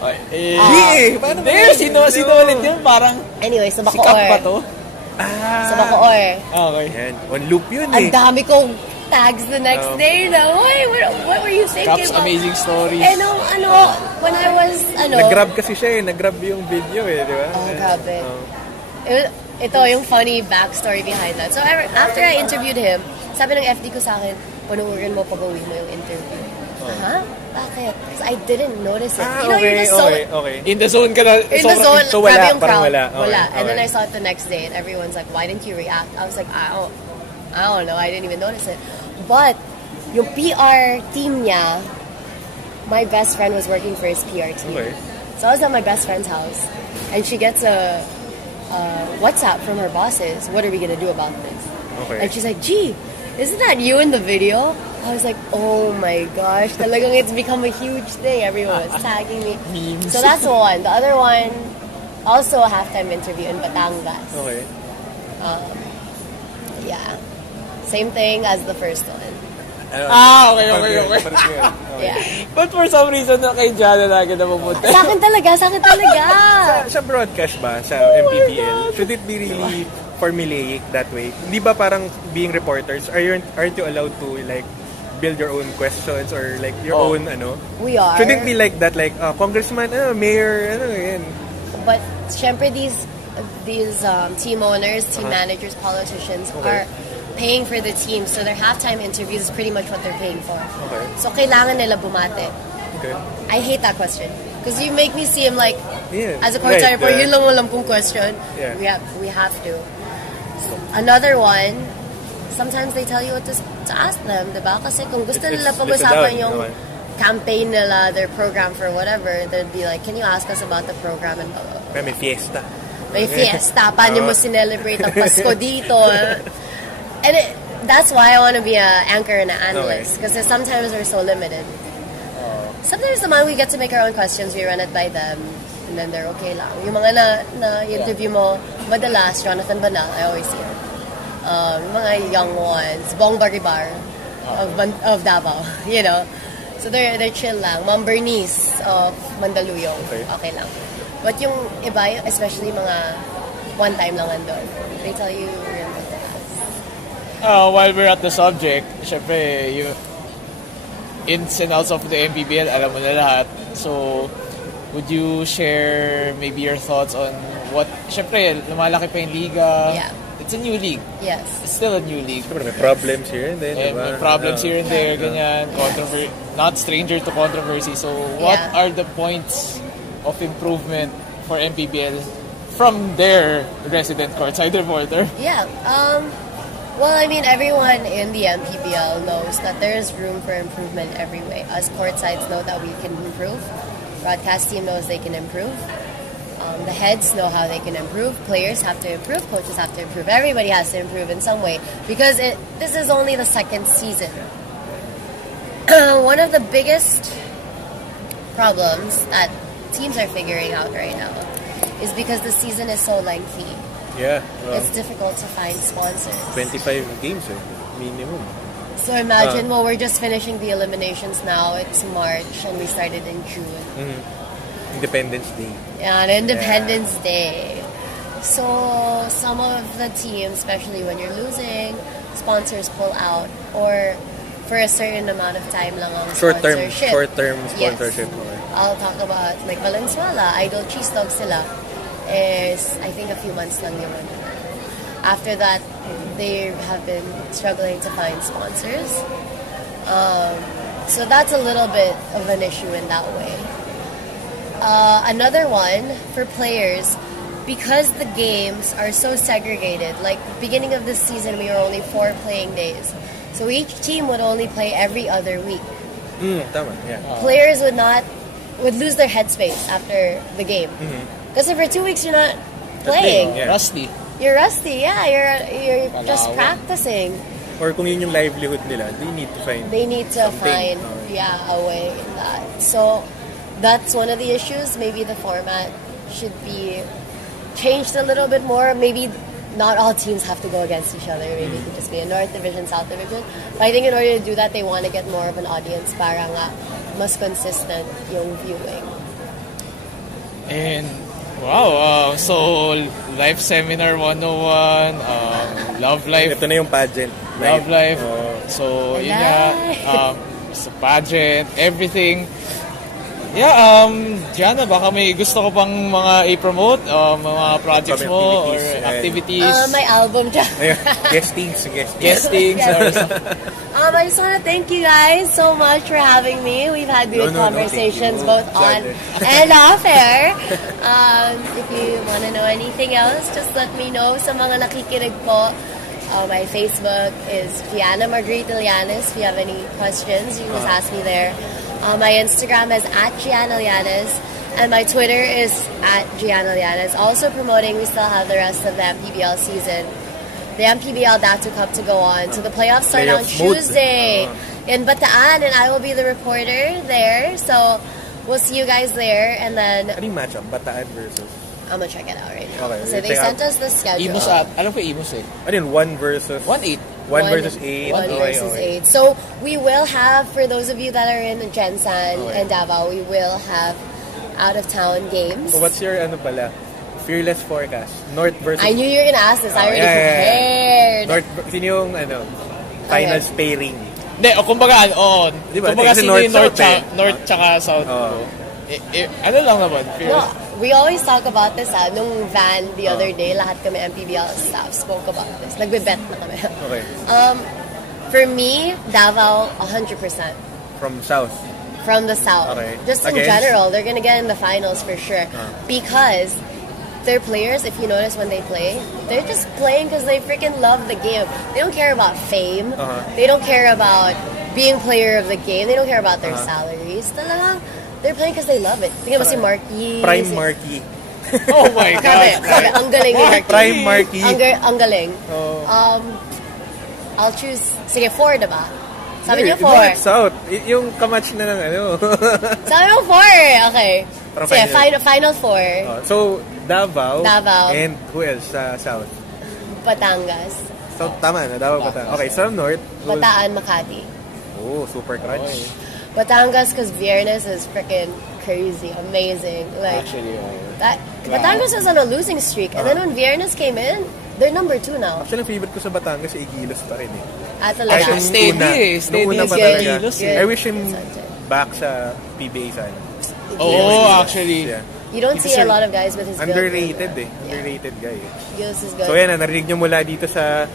Paano ba There, yun? sino ulit yun? Parang Anyway, sa sikat ba Bacoor. to? Sa Bacoor. Okay. Yan. On loop yun Ang eh. dami kong tags the next day na, what were you thinking? Caps amazing stories. Eh, when I was, Nag-grab kasi siya eh. Nag-grab yung video eh, di ba? Oh, grabe. Ito yung funny backstory behind that. So, after I interviewed him, sabi ng FD ko sa akin, panuorin mo pag-uwi mo yung interview. Bakit? Because I didn't notice it. You're just so okay. In the zone ka na. in the zone, so grabe wala, yung parang crowd. wala. Okay, And then okay. I saw it the next day, and everyone's like, why didn't you react? I was like, I don't know. I didn't even notice it. But, yung PR team niya, my best friend was working for his PR team. Okay. So I was at my best friend's house, and she gets a WhatsApp from her bosses. What are we gonna do about this? Okay. And she's like, gee, isn't that you in the video? I was like, oh my gosh, talagang it's become a huge thing. Everyone was tagging me. Memes. So that's one. The other one, also a halftime interview in Batangas. Okay. Yeah. Same thing as the first one. Okay. Parang yun. Yeah. But for some reason, kay Gianna lagi na pupunta. Sa akin talaga. Sa broadcast ba, sa MPBL, should it be really formulaic that way? Hindi ba parang being reporters, aren't you allowed to like build your own questions or like your own We are. Shouldn't be like that, like congressman, mayor, yan. But syempre these team owners, team managers, politicians are paying for the team, so their halftime interviews is pretty much what they're paying for. Okay. So kailangan nila bumate. Okay. I hate that question because you make me seem like Yeah. as a courtside reporter, yeah. yun lang walang kong question. Yeah. We have to. Another one, sometimes they tell you what to ask them, diba? Kasi kung gusto nila pag-usapan yung campaign nila, their program for whatever, they'd be like, can you ask us about the program and blah, blah, blah. May fiesta. May fiesta, paano mo sinelebrate ang Pasko dito? And that's why I want to be an anchor and an analyst, because sometimes we're so limited. Sometimes naman we get to make our own questions, we run it by them, and then they're okay lang. Yung mga na interview mo, madalas, Jonathan Banal, I always see him. Yung mga young ones, Bong Baribar of Davao, you know. So they're chill lang. Ma'am Bernice of Mandaluyong, okay lang. But yung iba, especially mga one time lang andun, they tell you real what to ask. While we're at the subject, syempre, yung ins and outs of the MPBL, alam mo na lahat. So, would you share maybe your thoughts on what, syempre, lumalaki pa yung liga. Yeah. It's a new league. Yes. It's still a new league. May problems here and then, May problems here and there, ganyan, not stranger to controversy. So, what are the points of improvement for MPBL from their resident courtside reporter? Yeah. Well, I mean, everyone in the MPBL knows that there is room for improvement every way. Us courtsides know that we can improve. Broadcast team knows they can improve. The heads know how they can improve. Players have to improve. Coaches have to improve. Everybody has to improve in some way because this is only the second season. One of the biggest problems that teams are figuring out right now is because the season is so lengthy. Yeah. It's difficult to find sponsors. 25 games, minimum. So imagine, we're just finishing the eliminations now. It's March and we started in June. Independence Day. On Independence Day. So some of the teams, especially when you're losing, sponsors pull out or for a certain amount of time lang ang sponsorship. Short-term sponsorship. Yes. I'll talk about like Valenzuela, Idol Cheese Dog sila is I think a few months lang yun. After that, they have been struggling to find sponsors. So that's a little bit of an issue in that way. Another one for players, because the games are so segregated, like beginning of this season we were only 4 playing days. So each team would only play every other week. Tama, yeah. Players would lose their headspace after the game. Because for 2 weeks you're not playing. Yeah. Rusty. You're rusty, yeah. You're just practicing. Or kung yun yung livelihood nila, they need to find a way in that. So that's one of the issues. Maybe the format should be changed a little bit more. Maybe not all teams have to go against each other. Maybe it could just be a North Division, South Division. But I think in order to do that, they want to get more of an audience para nga mas consistent yung viewing. And wow, so Life Seminar 101, Love Life. Ito na yung pageant. Love Life. So yun nga, sa pageant, everything. Yeah, Gianna, baka may gusto ko pang mga i-promote, mga projects mo or activities. My album dyan. Gestings. Yes. I just want to thank you guys so much for having me. We've had good conversations both on and off air. If you want to know anything else, just let me know. Sa mga nakikinig po, my Facebook is Gianna Margarita Llanes. If you have any questions, you can just ask me there. My Instagram is @Llanes, and my Twitter is @Llanes. Also promoting, we still have the rest of the MPBL season. The MPBL Datu Cup to go on. So the playoffs start on Tuesday in Bataan, and I will be the reporter there. So we'll see you guys there. And then... Ano yung matchup? Bataan versus... I'm gonna check it out right now. Okay, so they sent us the schedule. Imus alam ko Imus eh. Ano yun? 1 versus... 1-8. 1 versus 8. 1 versus 8. So we will have, for those of you that are in Gensan and Davao, we will have out-of-town games. So what's your fearless forecast? North versus... I knew you were gonna ask this. I already prepared. North, sino yung finals pairing? Hindi, kumbaga, diba? Kumbaga sino yung North tsaka South. Ano lang naman? No, we always talk about this nung van the other day, lahat kami MPBL staff spoke about this. Nagbe-bet na kami. Okay. For me, Davao, 100%. From South? From the South. Okay. Just in general, they're gonna get in the finals for sure. Because their players, if you notice when they play, they're just playing because they freaking love the game. They don't care about fame. They don't care about being player of the game. They don't care about their salaries. Talagang, they're playing because they love it. Tingnan mo si Marquis. Prime Marquis. Oh my God. Grabe, ang galing ni Marquis. Prime Marquis. Ang galing. I'll choose, sige, 4, diba? Sabi niyo 4. South. Yung kamatch na ng Sabi mo 4. Okay. Sige, final 4. So, Davao. Davao. And who else sa South? Batangas. So, tama na. Davao, Batangas. Okay, so North. Bataan, Makati. Oh, super crunch. Batangas, because Viernes is freaking crazy, amazing. Like, actually, Batangas was on a losing streak, and then when Viernes came in, they're number 2 now. Actually, ang favorite ko sa Batangas ay Igilos pa rin Talaga. Steady Nung una pa talaga. Good. I wish him back sa PBA sana. Actually. Yeah. You don't see a lot of guys with his build. Underrated Underrated guy. Igilos is good. So yan, narinig nyo mula dito sa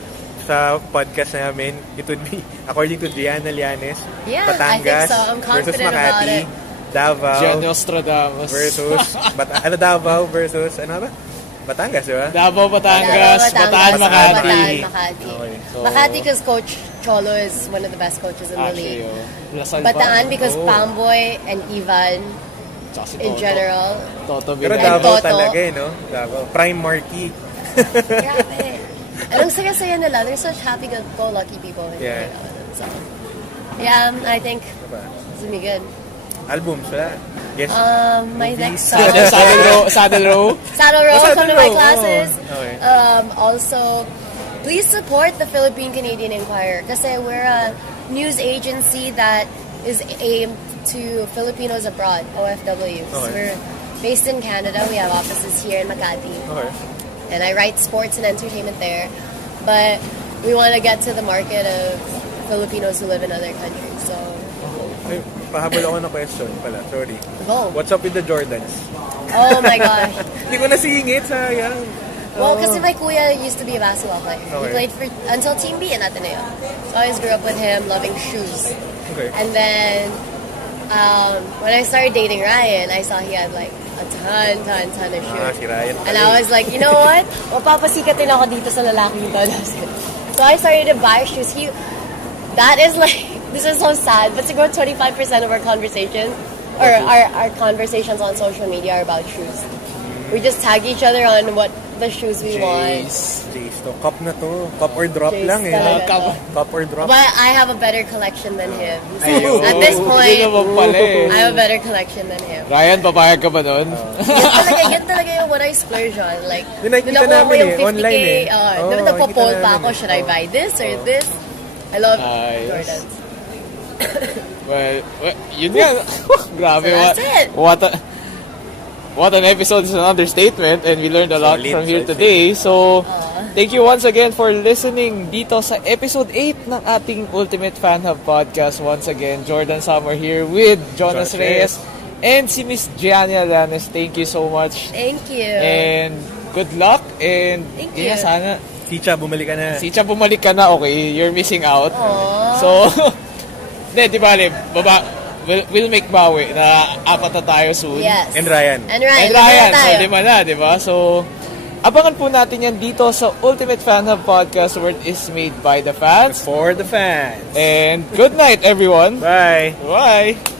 podcast namin. It would be, according to Gianna Llanes, Batangas I think so. I'm versus confident Makati, about it. Davao Nostradamus versus Davao versus ano ba? Batangas, di ba? Davao, Batangas, Bataan, Makati. Okay, so, Makati because Coach Cholo is one of the best coaches in the league. Bataan because Pamboy and Ivan in general. Pero Davao talaga no? Davao. Prime Marquis. Grabe. And ang saya-saya nila. They're such happy-go-lucky people. Yeah. So, I think it's gonna be good. Albums, wala? Yes. My next song. Saddle Row. Come to my classes. Okay. Also, please support the Philippine Canadian Inquirer kasi we're a news agency that is aimed to Filipinos abroad, OFWs. Okay. We're based in Canada. We have offices here in Makati. Okay. and I write sports and entertainment there. But we want to get to the market of Filipinos who live in other countries. So, Ay, pahabol ako ng question pala. Sorry. go. What's up with the Jordans? Oh my gosh. Hindi ko nasingit, sayang. Well, because my kuya used to be a basketball player. He Okay. played for until Team B in Ateneo. So I always grew up with him, loving shoes. Okay. And then when I started dating Ryan, I saw he had like a ton of shoes. Si Ryan. And I was like, you know what? Mapapasikatin ako dito sa lalaking to. So I started to buy shoes. That is like, this is so sad, but siguro 25% of our conversation, or our conversations on social media are about shoes. We just tag each other on what the shoes we want. Jace to. Cup na to. Cup or drop Jace lang eh. talaga to. Cup or drop. But I have a better collection than him. So Ayun. at this point, Yun naman pala eh. I have a better collection than him. Ryan, papayag ka ba doon? Yan talaga yung what I splurge on. Like, Yung nakikita nakuha ko namin yung eh, 50K, online eh. diba nagpo-poll nakikita pa namin ako, eh. should I buy this or this? I love Yes. Jordans. Well, yun nga. Grabe. So that's it. What an episode is an understatement, and we learned a lot Solid, from here solid. today. So, thank you once again for listening dito sa episode 8 ng ating Ultimate Fan Hub podcast. Once again, Jordan Summer here with Jonas Josh Reyes and si Miss Gianna Llanes. Thank you so much. Thank you. And good luck. And Thank yun nga, you. sana. Sicha, bumalik ka na. Si Cha, bumalik ka na, okay? You're missing out. Aww. So, di bale, we'll make bawi na apat na tayo soon. Yes. And Ryan. And Ryan. And Ryan, tayo. so lima na, di ba? So, abangan po natin yan dito sa Ultimate Fan Hub Podcast where it is made by the fans. For the fans. And good night, everyone. Bye. Bye.